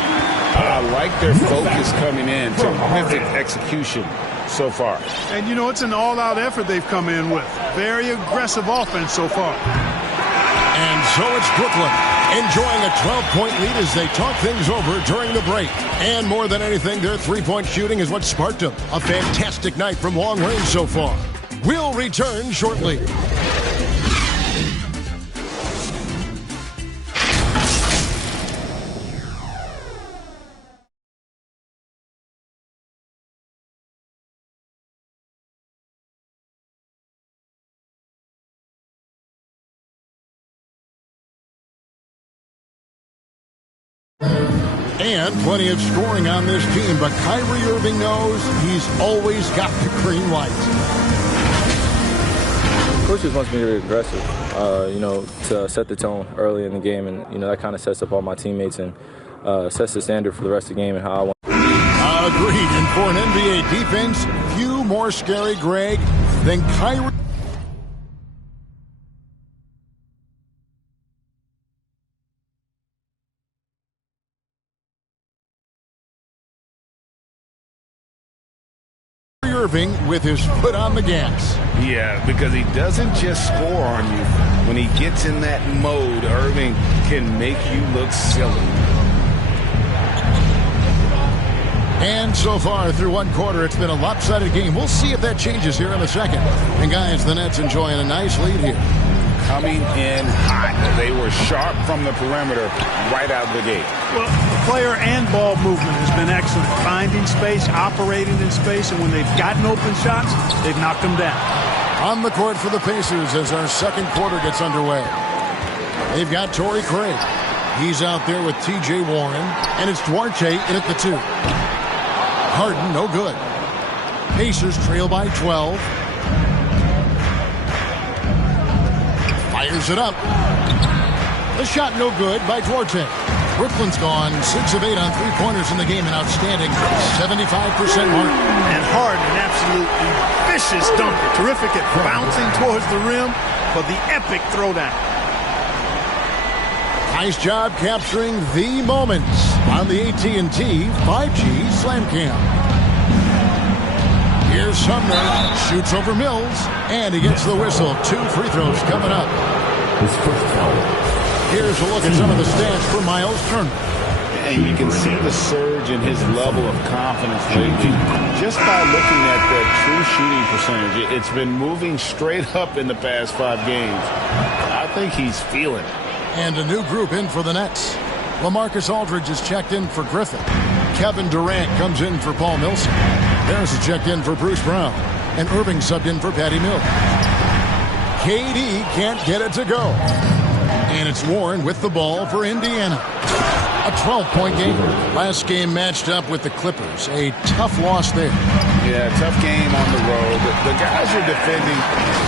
I like their focus coming in. Terrific execution so far. And, you know, it's an all-out effort they've come in with. Very aggressive offense so far. And so it's Brooklyn enjoying a 12-point lead as they talk things over during the break. And more than anything, their three-point shooting is what sparked them. A fantastic night from long range so far. We'll return shortly. And plenty of scoring on this team, but Kyrie Irving knows he's always got the green light. Coach just wants me to be aggressive, to set the tone early in the game, and that kind of sets up all my teammates and sets the standard for the rest of the game and how I want. Agreed. And for an NBA defense, few more scary, Greg, than Kyrie Irving with his foot on the gas. Yeah, because he doesn't just score on you. When he gets in that mode, Irving can make you look silly. And so far through one quarter, it's been a lopsided game. We'll see if that changes here in a second. And guys, the Nets enjoying a nice lead here. Coming in hot. They were sharp from the perimeter right out of the gate. Well, the player and ball movement has been excellent. Finding space, operating in space, and when they've gotten open shots, they've knocked them down. On the court for the Pacers as our second quarter gets underway. They've got Torrey Craig. He's out there with T.J. Warren, and it's Duarte in at the 2. Harden, no good. Pacers trail by 12. Fires it up. The shot no good by Duarte. Brooklyn's gone 6 of 8 on three-pointers in the game, an outstanding 75% mark. And Harden, an absolutely vicious dunker. Terrific at bouncing towards the rim for the epic throwdown. Nice job capturing the moments on the AT&T 5G Slam Cam. Here's Sumner, shoots over Mills, and he gets the whistle. 2 free throws coming up. his first foul. Here's a look at some of the stats for Miles Turner. And you can see the surge in his level of confidence lately just by looking at the true shooting percentage. It's been moving straight up in the past 5 games. I think he's feeling it. And a new group in for the Nets. LaMarcus Aldridge is checked in for Griffin. Kevin Durant comes in for Paul Millsap. Harris is checked in for Bruce Brown. And Irving subbed in for Patty Mills. KD can't get it to go. And it's Warren with the ball for Indiana. A 12-point game. Last game matched up with the Clippers. A tough loss there. Yeah, tough game on the road. The guys are defending,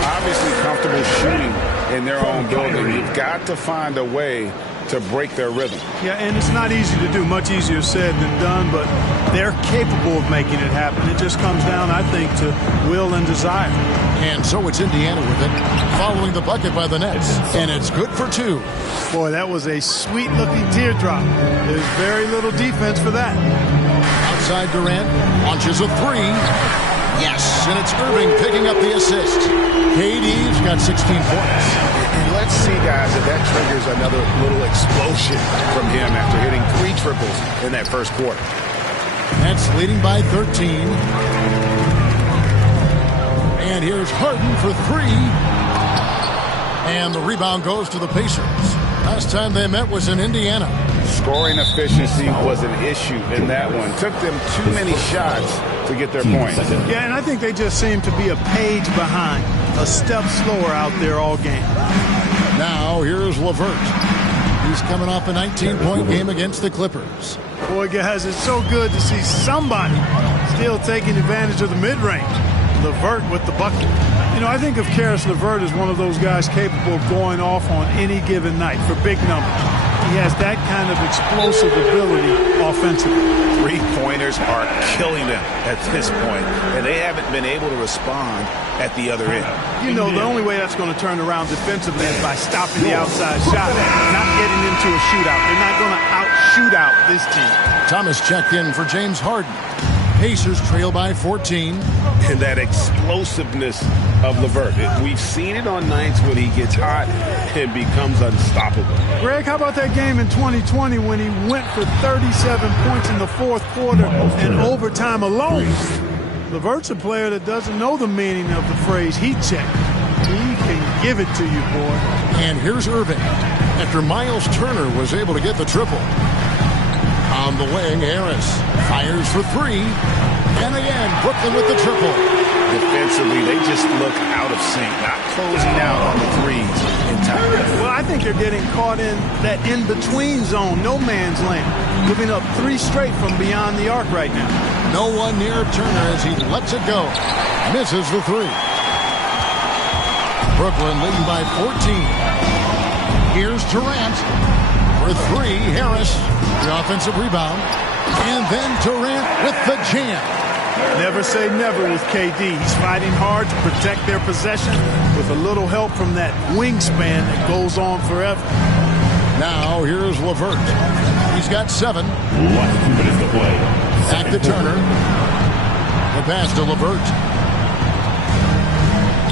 obviously comfortable shooting in their own building. You've got to find a way to break their rhythm. Yeah, and it's not easy to do. Much easier said than done, but they're capable of making it happen. It just comes down, I think, to will and desire. And so it's Indiana with it, following the bucket by the Nets. And it's good for 2. Boy, that was a sweet-looking teardrop. There's very little defense for that. Outside Durant, launches a 3. Yes, and it's Irving picking up the assist. KD's got 16 points. And let's see, guys, if that triggers another little explosion from him after hitting 3 triples in that first quarter. Nets leading by 13. And here's Harden for 3. And the rebound goes to the Pacers. Last time they met was in Indiana. Scoring efficiency was an issue in that one. Took them too many shots to get their points. Yeah, and I think they just seem to be a page behind, a step slower out there all game. Now here's LeVert. He's coming off a 19-point game against the Clippers. Boy, guys, it's so good to see somebody still taking advantage of the mid-range. LeVert with the bucket. You know, I think of Karis LeVert as one of those guys capable of going off on any given night for big numbers. He has that kind of explosive ability offensively. 3-pointers are killing them at this point, and they haven't been able to respond at the other end. You know, the only way that's going to turn around defensively is by stopping the outside shot, not getting into a shootout. They're not going to out-shoot out this team. Thomas checked in for James Harden. Pacers trail by 14. And that explosiveness of LeVert. We've seen it on nights when he gets hot and becomes unstoppable. Greg, how about that game in 2020 when he went for 37 points in the fourth quarter and overtime alone? LeVert's a player that doesn't know the meaning of the phrase heat check. He can give it to you, boy. And here's Irving. After Miles Turner was able to get the triple. On the wing, Harris fires for 3. And again, Brooklyn with the triple. Defensively, they just look out of sync, not closing out on the threes in time. Well, I think they're getting caught in that in-between zone, no man's land, giving up 3 straight from beyond the arc right now. No one near Turner as he lets it go. Misses the 3. Brooklyn leading by 14. Here's Durant for 3. Harris, the offensive rebound. And then Durant with the jam. Never say never with KD. He's fighting hard to protect their possession with a little help from that wingspan that goes on forever. Now here's LeVert. He's got 7. Last 2 minutes to play. Back to Turner. The pass to LeVert.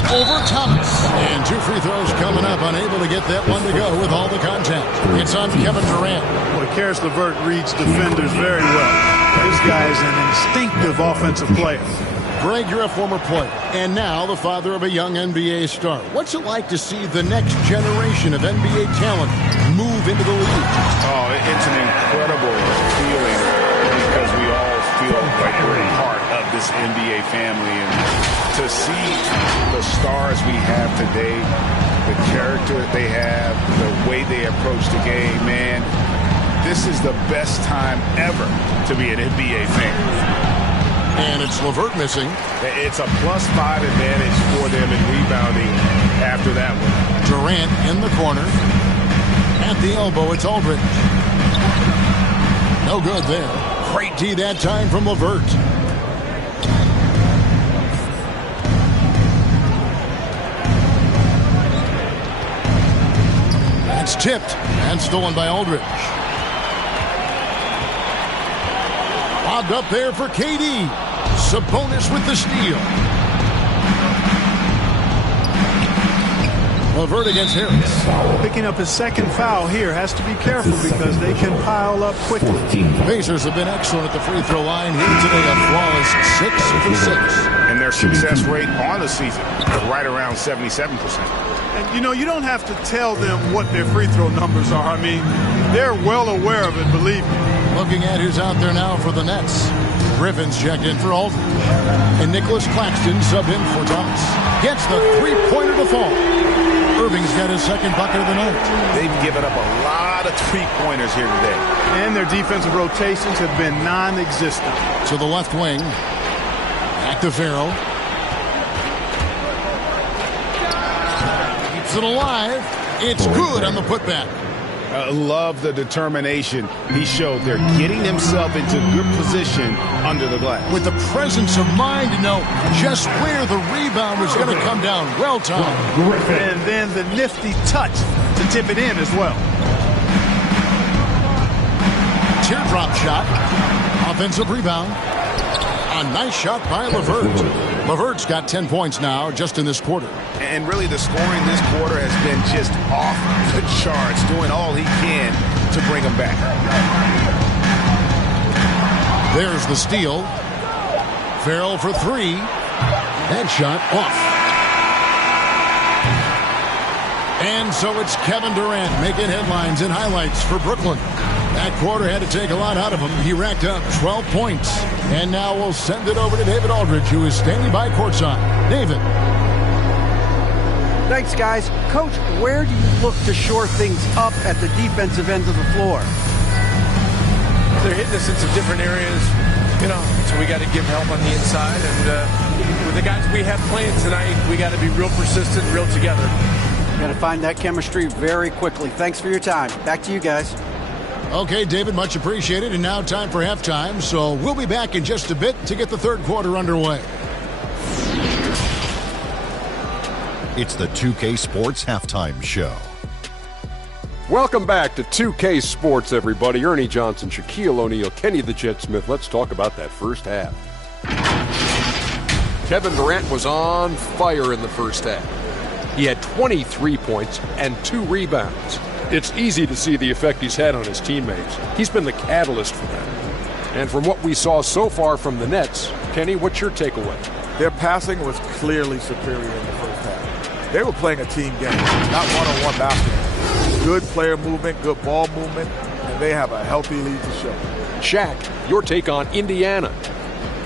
Over Thomas. And 2 free throws coming up. Unable to get that one to go with all the contact. It's on Kevin Durant. Boy, Karis LeVert reads defenders very well. This guy is an instinctive offensive player. Greg, you're a former player, and now the father of a young NBA star. What's it like to see the next generation of NBA talent move into the league? Oh, it's an incredible feeling because we all feel like we're part of this NBA family. And to see the stars we have today, the character that they have, the way they approach the game, man, this is the best time ever to be an NBA fan. And it's LeVert missing. It's a +5 advantage for them in rebounding after that one. Durant in the corner. At the elbow, it's Aldridge. No good there. Great D that time from LeVert. That's tipped and stolen by Aldridge. Lobbed up there for KD. Sabonis with the steal. LeVert against Harris. Picking up his second foul here. Has to be careful because they can pile up quickly. Pacers have been excellent at the free throw line here today. A flawless 6 for 6. And their success rate on the season is right around 77%. And, you know, you don't have to tell them what their free throw numbers are. I mean, they're well aware of it, believe me. Looking at who's out there now for the Nets. Griffin's checked in for Aldridge. And Nicholas Claxton subbed in for Thomas. Gets the three-pointer to fall. Irving's got his second bucket of the night. They've given up a lot of three-pointers here today. And their defensive rotations have been non-existent. To the left wing. Back to Farrell. Keeps it alive. It's good on the putback. I love the determination he showed there, getting himself into good position under the glass. With the presence of mind to know just where the rebound was going to come down. Well timed. And then the nifty touch to tip it in as well. Teardrop shot. Offensive rebound. A nice shot by LeVert. LeVert's got 10 points now just in this quarter. And really the scoring this quarter has been just off the charts, doing all he can to bring them back. There's the steal. Farrell for three. That shot off. And so it's Kevin Durant making headlines and highlights for Brooklyn. That quarter had to take a lot out of him. He racked up 12 points. And now we'll send it over to David Aldridge, who is standing by courtside. David. Thanks, guys. Coach, where do you look to shore things up at the defensive end of the floor? They're hitting us in some different areas, you know, so we got to give help on the inside. And with the guys we have playing tonight, we got to be real persistent, real together. Got to find that chemistry very quickly. Thanks for your time. Back to you guys. Okay, David, much appreciated. And now time for halftime. So we'll be back in just a bit to get the third quarter underway. It's the 2K Sports Halftime Show. Welcome back to 2K Sports, everybody. Ernie Johnson, Shaquille O'Neal, Kenny the Jet Smith. Let's talk about that first half. Kevin Durant was on fire in the first half. He had 23 points and 2 rebounds. It's easy to see the effect he's had on his teammates. He's been the catalyst for that. And from what we saw so far from the Nets, Kenny, what's your takeaway? Their passing was clearly superior in the first half. They were playing a team game, not one-on-one basketball. Good player movement, good ball movement, and they have a healthy lead to show. Shaq, your take on Indiana.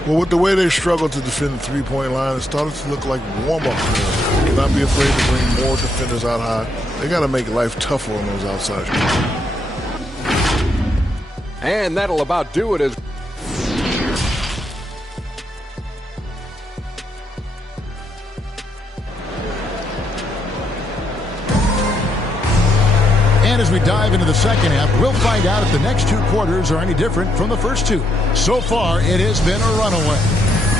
Well, with the way they struggled to defend the three-point line, it started to look like warm-up for them. Do not be afraid to bring more defenders out high. They got to make life tougher on those outside shots. And that'll about do it as And as we dive into the second half, we'll find out if the next 2 quarters are any different from the first 2. So far, it has been a runaway.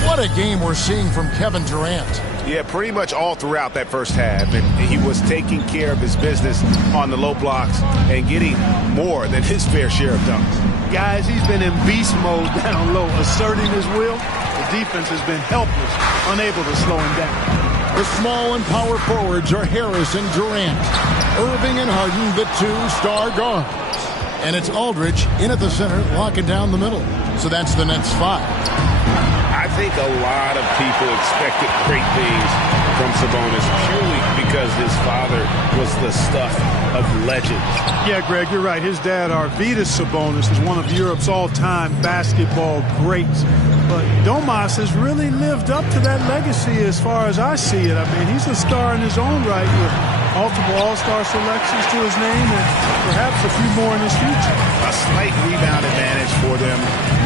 What a game we're seeing from Kevin Durant. Yeah, pretty much all throughout that first half. And he was taking care of his business on the low blocks and getting more than his fair share of dunks. Guys, he's been in beast mode down low, asserting his will. The defense has been helpless, unable to slow him down. The small and power forwards are Harris and Durant. Irving and Harden, the 2-star guards. And it's Aldridge in at the center, locking down the middle. So that's the Nets 5. I think a lot of people expected great things from Sabonis purely because his father was the stuff of legends. Yeah, Greg, you're right. His dad, Arvydas Sabonis, is one of Europe's all-time basketball greats. But Domas has really lived up to that legacy as far as I see it. I mean, he's a star in his own right with multiple all-star selections to his name and perhaps a few more in his future. A slight rebound advantage for them.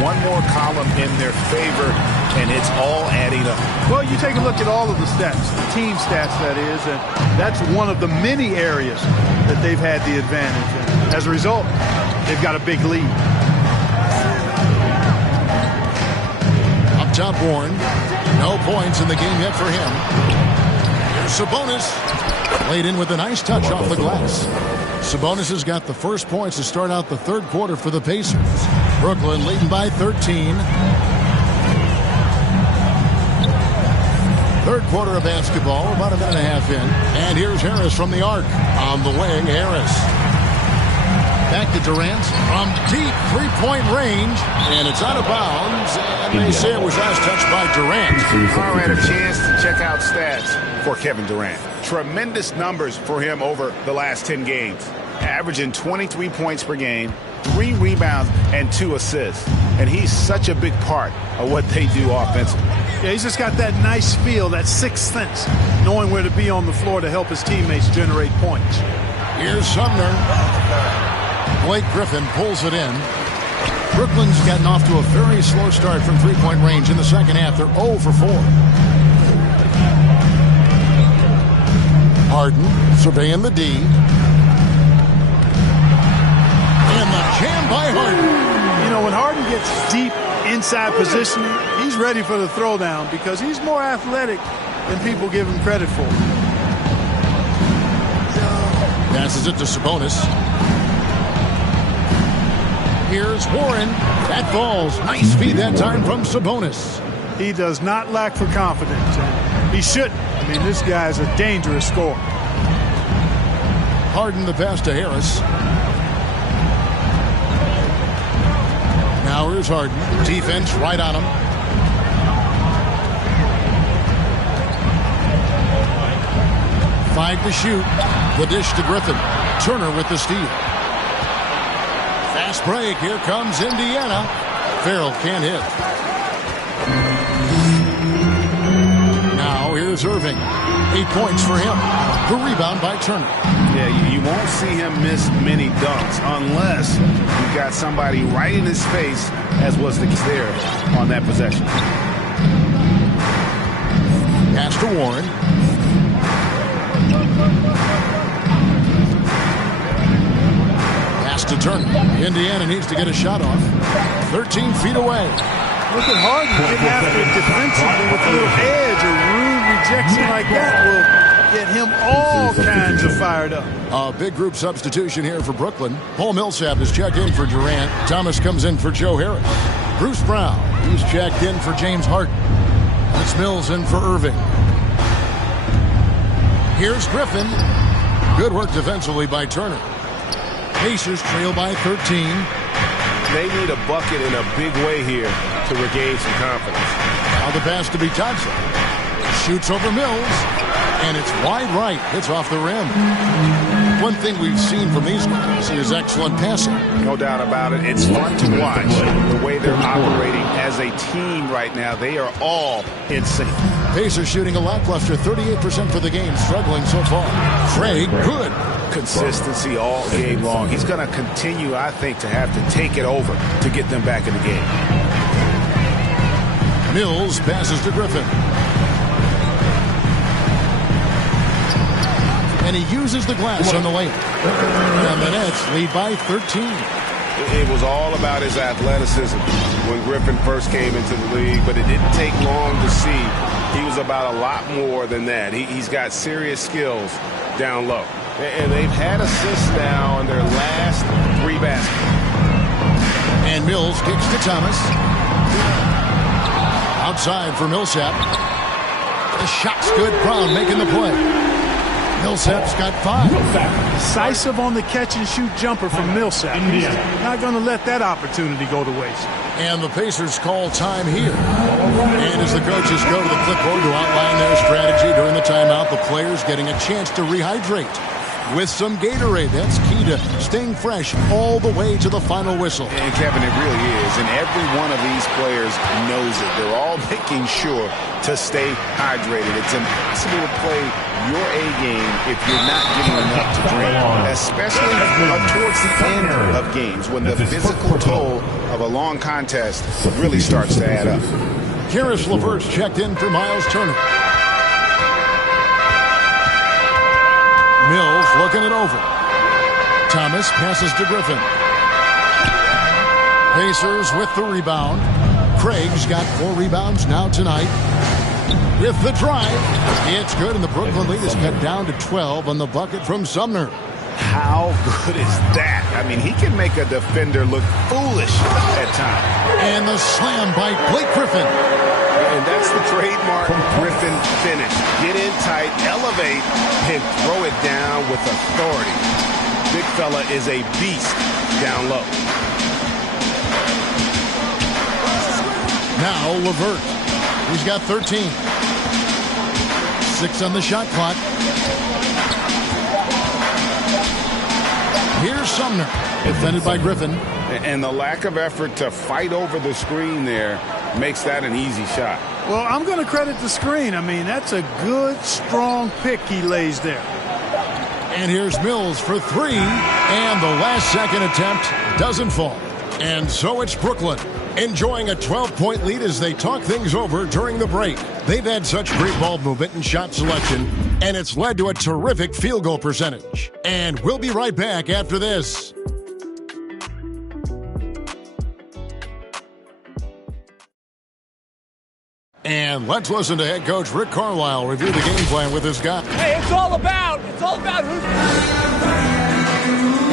One more column in their favor, and it's all adding up. Well, you take a look at all of the stats, the team stats, that is, and that's one of the many areas that they've had the advantage. And as a result, they've got a big lead. Up top, Warren. No points in the game yet for him. Here's Sabonis. Laid in with a nice touch off the glass. Sabonis has got the first points to start out the third quarter for the Pacers. Brooklyn leading by 13. third quarter of basketball, about a minute and a half in. And here's Harris from the arc. On the wing, Harris. Back to Durant from deep three-point range. And it's out of bounds. And they say it was last touched by Durant. Tomorrow had a chance to check out stats for Kevin Durant. Tremendous numbers for him over the last 10 games. Averaging 23 points per game, 3 rebounds, and 2 assists. And he's such a big part of what they do offensively. Yeah, he's just got that nice feel, that sixth sense, knowing where to be on the floor to help his teammates generate points. Here's Sumner. Blake Griffin pulls it in. Brooklyn's gotten off to a very slow start from three-point range in the second half. They're 0 for 4. Harden surveying the D. And the jam by Harden. You know, when Harden gets deep inside positioning, he's ready for the throwdown because he's more athletic than people give him credit for. Passes it to Sabonis. Here's Warren. That falls. Nice feed that time from Sabonis. He does not lack for confidence. He shouldn't. I mean, this guy's a dangerous scorer. Harden the pass to Harris. Now here's Harden. Defense right on him. Five to shoot. The dish to Griffin. Turner with the steal. Fast break. Here comes Indiana. Farrell can't hit. Now here's Irving. 8 points for him. The rebound by Turner. Yeah, you won't see him miss many dunks unless you got somebody right in his face, as was the case there on that possession. Pass to Warren. Pass to Turner. Indiana needs to get a shot off. 13 feet away. Look at Harden getting after it defensively with a little edge. A rude rejection like that will get him all kinds of fired up. A big group substitution here for Brooklyn. Paul Millsap is checked in for Durant. Thomas comes in for Joe Harris. Bruce Brown, he's checked in for James Harden. It's Mills in for Irving. Here's Griffin. Good work defensively by Turner. Pacers trail by 13. They need a bucket in a big way here to regain some confidence. Now the pass to be Thompson. Shoots over Mills. And it's wide right. It's off the rim. One thing we've seen from these guys is excellent passing. No doubt about it. It's fun to watch the way they're operating as a team right now. They are all in sync. Pacers shooting a lackluster 38% for the game, struggling so far. Craig, good. Consistency all game long. He's going to continue, I think, to have to take it over to get them back in the game. Mills passes to Griffin. And he uses the glass on the layup. And the Nets lead by 13. It was all about his athleticism when Griffin first came into the league, but it didn't take long to see he was about a lot more than that. He's got serious skills down low. And they've had assists now in their last 3 baskets. And Mills kicks to Thomas. Outside for Millsap. The shot's good. Brown making the play. Millsap's got 5. Decisive on the catch-and-shoot jumper from Millsap. He's not going to let that opportunity go to waste. And the Pacers call time here. And as the coaches go to the clipboard to outline their strategy during the timeout, the players getting a chance to rehydrate with some Gatorade. That's key to staying fresh all the way to the final whistle. And Kevin, it really is. And every one of these players knows it. They're all making sure to stay hydrated. It's impossible to play your A game if you're not getting enough to drink, especially towards the end of games when the physical toll of a long contest really starts to add up. Karis LeVert's checked in for Miles Turner. Mills looking it over. Thomas passes to Griffin. Pacers with the rebound. Craig's got 4 rebounds now tonight. With the drive, it's good, and the Brooklyn lead is cut down to 12 on the bucket from Sumner. How good is that? I mean, he can make a defender look foolish at times. And the slam by Blake Griffin. And that's the trademark Griffin finish. Get in tight, elevate, and throw it down with authority. Big fella is a beast down low. Now LeVert. He's got 13. 6 on the shot clock. Here's Sumner, defended by Griffin. And the lack of effort to fight over the screen there makes that an easy shot. Well, I'm going to credit the screen. I mean, that's a good, strong pick he lays there. And here's Mills for 3. And the last second attempt doesn't fall. And so it's Brooklyn, enjoying a 12-point lead as they talk things over during the break. They've had such great ball movement and shot selection, and it's led to a terrific field goal percentage. And we'll be right back after this. And let's listen to head coach Rick Carlisle review the game plan with his guy. Hey, it's all about who's...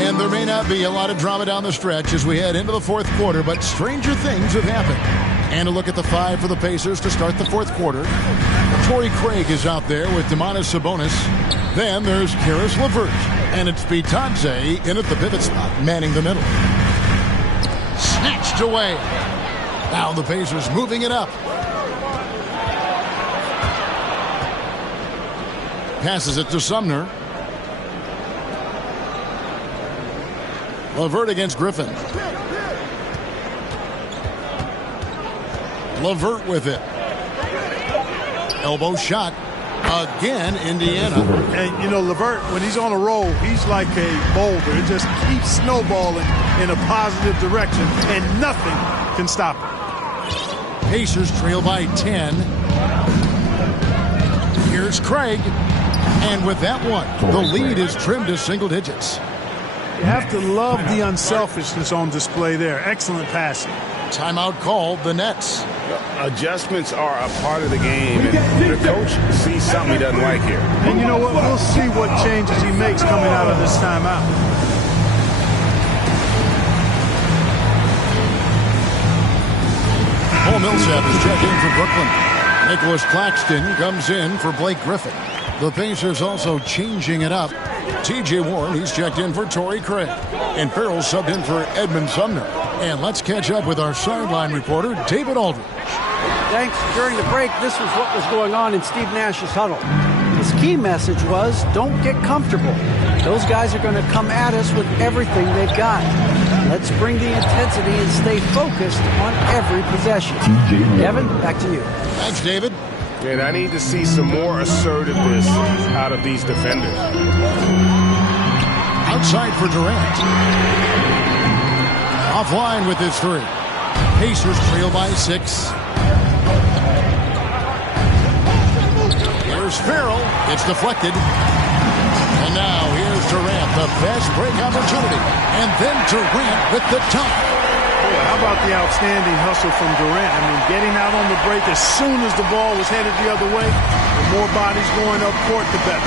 And there may not be a lot of drama down the stretch as we head into the fourth quarter, but stranger things have happened. And a look at the 5 for the Pacers to start the fourth quarter. Torrey Craig is out there with Domantas Sabonis. Then there's Karis LeVert. And it's Bitadze in at the pivot spot, manning the middle. Snatched away. Now the Pacers moving it up. Passes it to Sumner. LeVert against Griffin. LeVert with it. Elbow shot. Again, Indiana. And, you know, LeVert, when he's on a roll, he's like a boulder. It just keeps snowballing in a positive direction, and nothing can stop it. Pacers trail by 10. Here's Craig. And with that one, the lead is trimmed to single digits. You have to love the unselfishness on display there. Excellent passing. Timeout called, the Nets. Adjustments are a part of the game, and the coach sees something he doesn't like here. And you know what? We'll see what changes he makes coming out of this timeout. Paul Millsap is checked in for Brooklyn. Nicholas Claxton comes in for Blake Griffin. The Pacers also changing it up. T.J. Warren, he's checked in for Torrey Craig. And Farrell subbed in for Edmund Sumner. And let's catch up with our sideline reporter, David Aldridge. Thanks. During the break, this was what was going on in Steve Nash's huddle. His key message was, don't get comfortable. Those guys are going to come at us with everything they've got. Let's bring the intensity and stay focused on every possession. Kevin, back to you. Thanks, David. And I need to see some more assertiveness out of these defenders. Outside for Durant. Offline with his 3. Pacers trail by 6. Here's Farrell. It's deflected. And now here's Durant, the best break opportunity. And then Durant with the dunk. Boy, how about the outstanding hustle from Durant? I mean, getting out on the break as soon as the ball was headed the other way. The more bodies going up court, the better.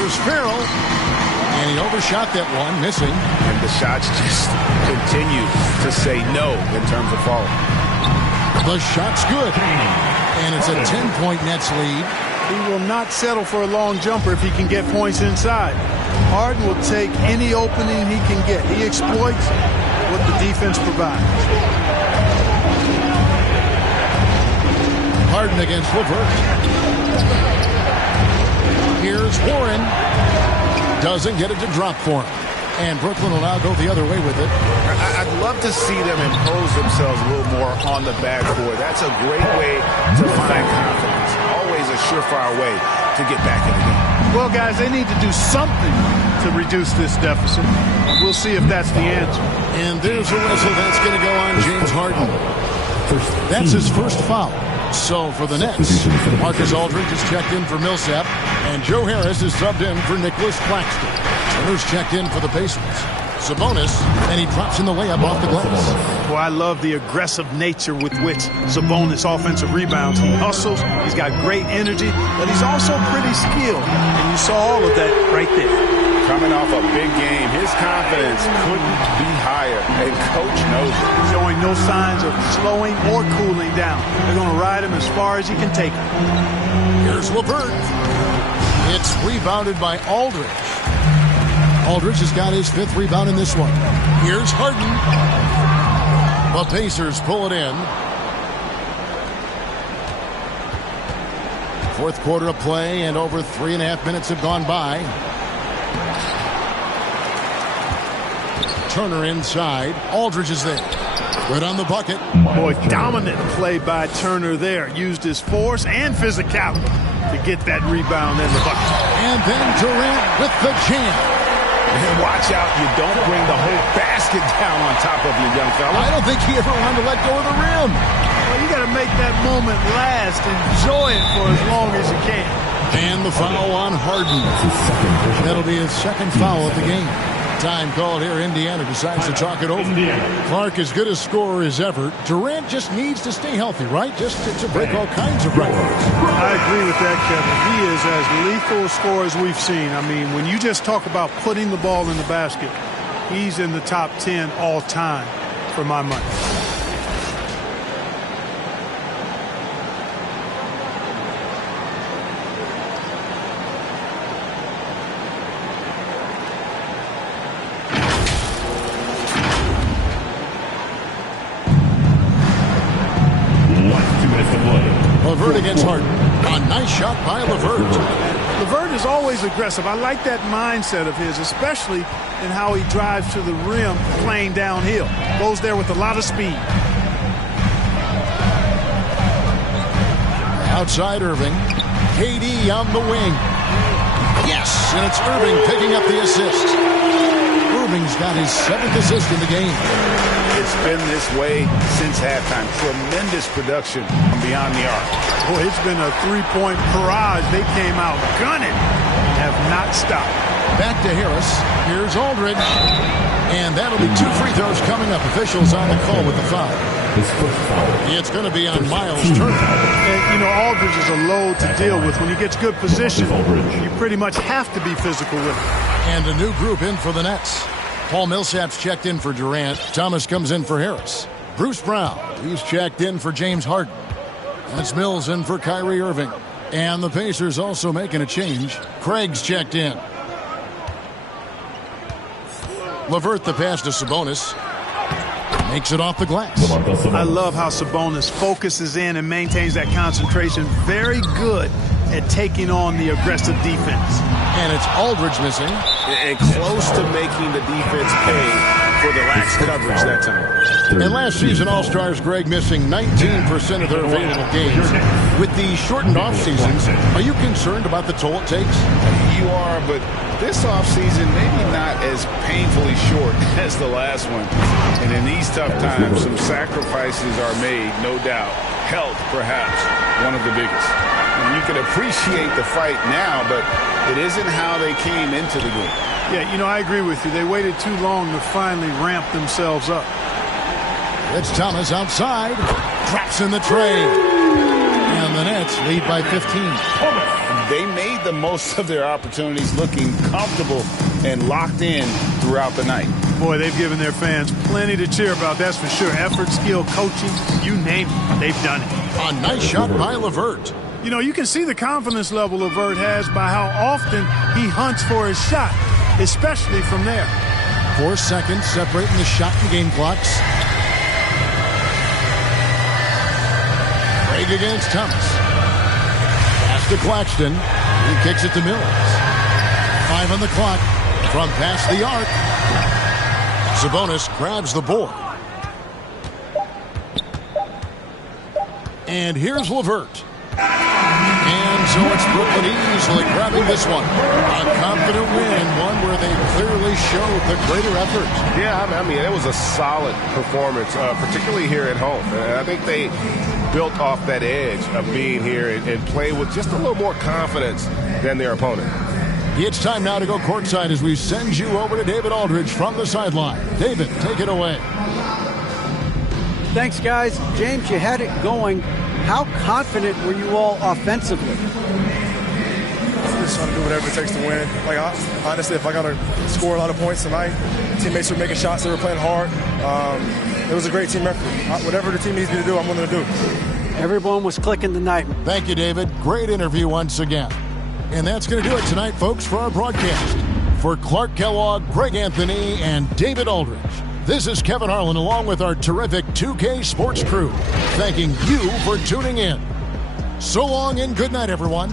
Here's Farrell. And he overshot that one, missing. And the shots just continue to say no in terms of falling. The shot's good. And it's a 10-point Nets lead. He will not settle for a long jumper if he can get points inside. Harden will take any opening he can get. He exploits what the defense provides. Harden against LeVert. Here's Warren. Doesn't get it to drop for him. And Brooklyn will now go the other way with it. I'd love to see them impose themselves a little more on the backcourt. That's a great way to find confidence. Always a surefire way to get back in the game. Well, guys, they need to do something to reduce this deficit. We'll see if that's the answer. And there's a whistle that's going to go on James Harden. That's his first foul. So for the Nets, Marcus Aldridge is checked in for Millsap, and Joe Harris is subbed in for Nicholas Claxton. Turner's checked in for the Pacers. Sabonis, and he drops in the layup off the glass. Well, I love the aggressive nature with which Sabonis offensive rebounds. He hustles, he's got great energy, but he's also pretty skilled. And you saw all of that right there. Coming off a big game, his confidence couldn't be higher, and Coach knows it. Showing no signs of slowing or cooling down. They're going to ride him as far as he can take him. Here's LeVert. It's rebounded by Aldridge. Aldridge has got his 5th rebound in this one. Here's Harden. The Pacers pull it in. 4th quarter of play, and over 3.5 minutes have gone by. Turner inside. Aldridge is there. Right on the bucket. Boy, dominant play by Turner there. Used his force and physicality to get that rebound in the bucket. And then Durant with the jam. And watch out, you don't bring the whole basket down on top of you, young fella. I don't think he ever wanted to let go of the rim. Well, you got to make that moment last. Enjoy it for as long as you can. And the foul on Harden. That'll be his 2nd foul of the game. Time called here. Indiana decides to talk it over. Clark, as good a scorer as ever. Durant just needs to stay healthy, right? Just to break all kinds of records. I agree with that, Kevin. He is as lethal a scorer as we've seen. I mean, when you just talk about putting the ball in the basket, he's in the top 10 all time for my money. LeVert against Harden. A nice shot by LeVert. LeVert is always aggressive. I like that mindset of his, especially in how he drives to the rim playing downhill. Goes there with a lot of speed. Outside Irving. KD on the wing. Yes, and it's Irving picking up the assist. Irving's got his 7th assist in the game. It's been this way since halftime. Tremendous production from beyond the arc. Boy, it's been a 3-point barrage. They came out gunning. Have not stopped. Back to Harris. Here's Aldridge. And that'll be 2 free throws coming up. Officials on the call with the foul. It's going to be on Miles Turner. And, you know, Aldridge is a load to deal with. When he gets good position, you pretty much have to be physical with him. And a new group in for the Nets. Paul Millsap's checked in for Durant. Thomas comes in for Harris. Bruce Brown, he's checked in for James Harden. That's Mills in for Kyrie Irving. And the Pacers also making a change. Craig's checked in. LeVert the pass to Sabonis. Makes it off the glass. I love how Sabonis focuses in and maintains that concentration. Very good at taking on the aggressive defense. And it's Aldridge missing. And close to making the defense pay for the lax coverage that time. And last season, All-Stars, Greg, missing 19% of their available games. With the shortened off-seasons, are you concerned about the toll it takes? You are, but this offseason maybe not as painfully short as the last one. And in these tough times, some sacrifices are made, no doubt. Health, perhaps, one of the biggest. And you can appreciate the fight now, but it isn't how they came into the game. Yeah, you know, I agree with you. They waited too long to finally ramp themselves up. It's Thomas outside. Drops in the tray. And the Nets lead by 15. They made the most of their opportunities, looking comfortable and locked in throughout the night. Boy, they've given their fans plenty to cheer about, that's for sure. Effort, skill, coaching, you name it, they've done it. A nice shot by LeVert. You know, you can see the confidence level LeVert has by how often he hunts for his shot, especially from there. 4 seconds separating the shot and game clocks. Craig against Thomas. Pass to Claxton. He kicks it to Mills. 5 on the clock from past the arc. Sabonis grabs the board. And here's LeVert. And so it's Brooklyn easily grabbing this one. A confident win, one where they clearly showed the greater effort. Yeah, I mean, it was a solid performance, particularly here at home. I think they built off that edge of being here and play with just a little more confidence than their opponent. It's time now to go courtside as we send you over to David Aldridge from the sideline. David, take it away. Thanks, guys. James, you had it going. How confident were you all offensively? The just trying to do whatever it takes to win. Like, honestly, if I got to score a lot of points tonight, teammates were making shots, they were playing hard. It was a great team effort. Whatever the team needs me to do, I'm willing to do. Everyone was clicking tonight. Thank you, David. Great interview once again. And that's going to do it tonight, folks, for our broadcast. For Clark Kellogg, Greg Anthony, and David Aldridge, this is Kevin Harlan along with our terrific 2K Sports crew, thanking you for tuning in. So long and good night, everyone.